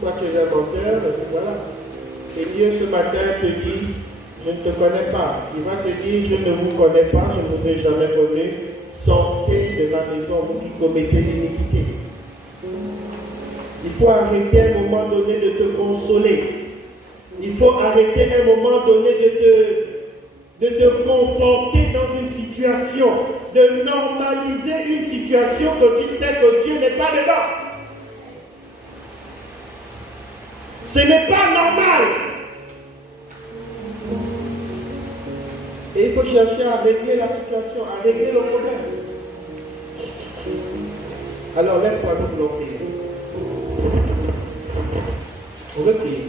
soit tu es un menteur, voilà. Et Dieu ce matin te dit, je ne te connais pas. Il va te dire, je ne vous connais pas, je ne vous ai jamais connu. Sortez de ma maison, vous qui commettez l'iniquité. Il faut arrêter à un moment donné de te consoler. Il faut arrêter à un moment donné de te conforter dans une situation, de normaliser une situation que tu sais que Dieu n'est pas dedans. Ce n'est pas normal. Et il faut chercher à régler la situation, à régler le problème. Alors lève-toi, nous voulons prier. On veut prier.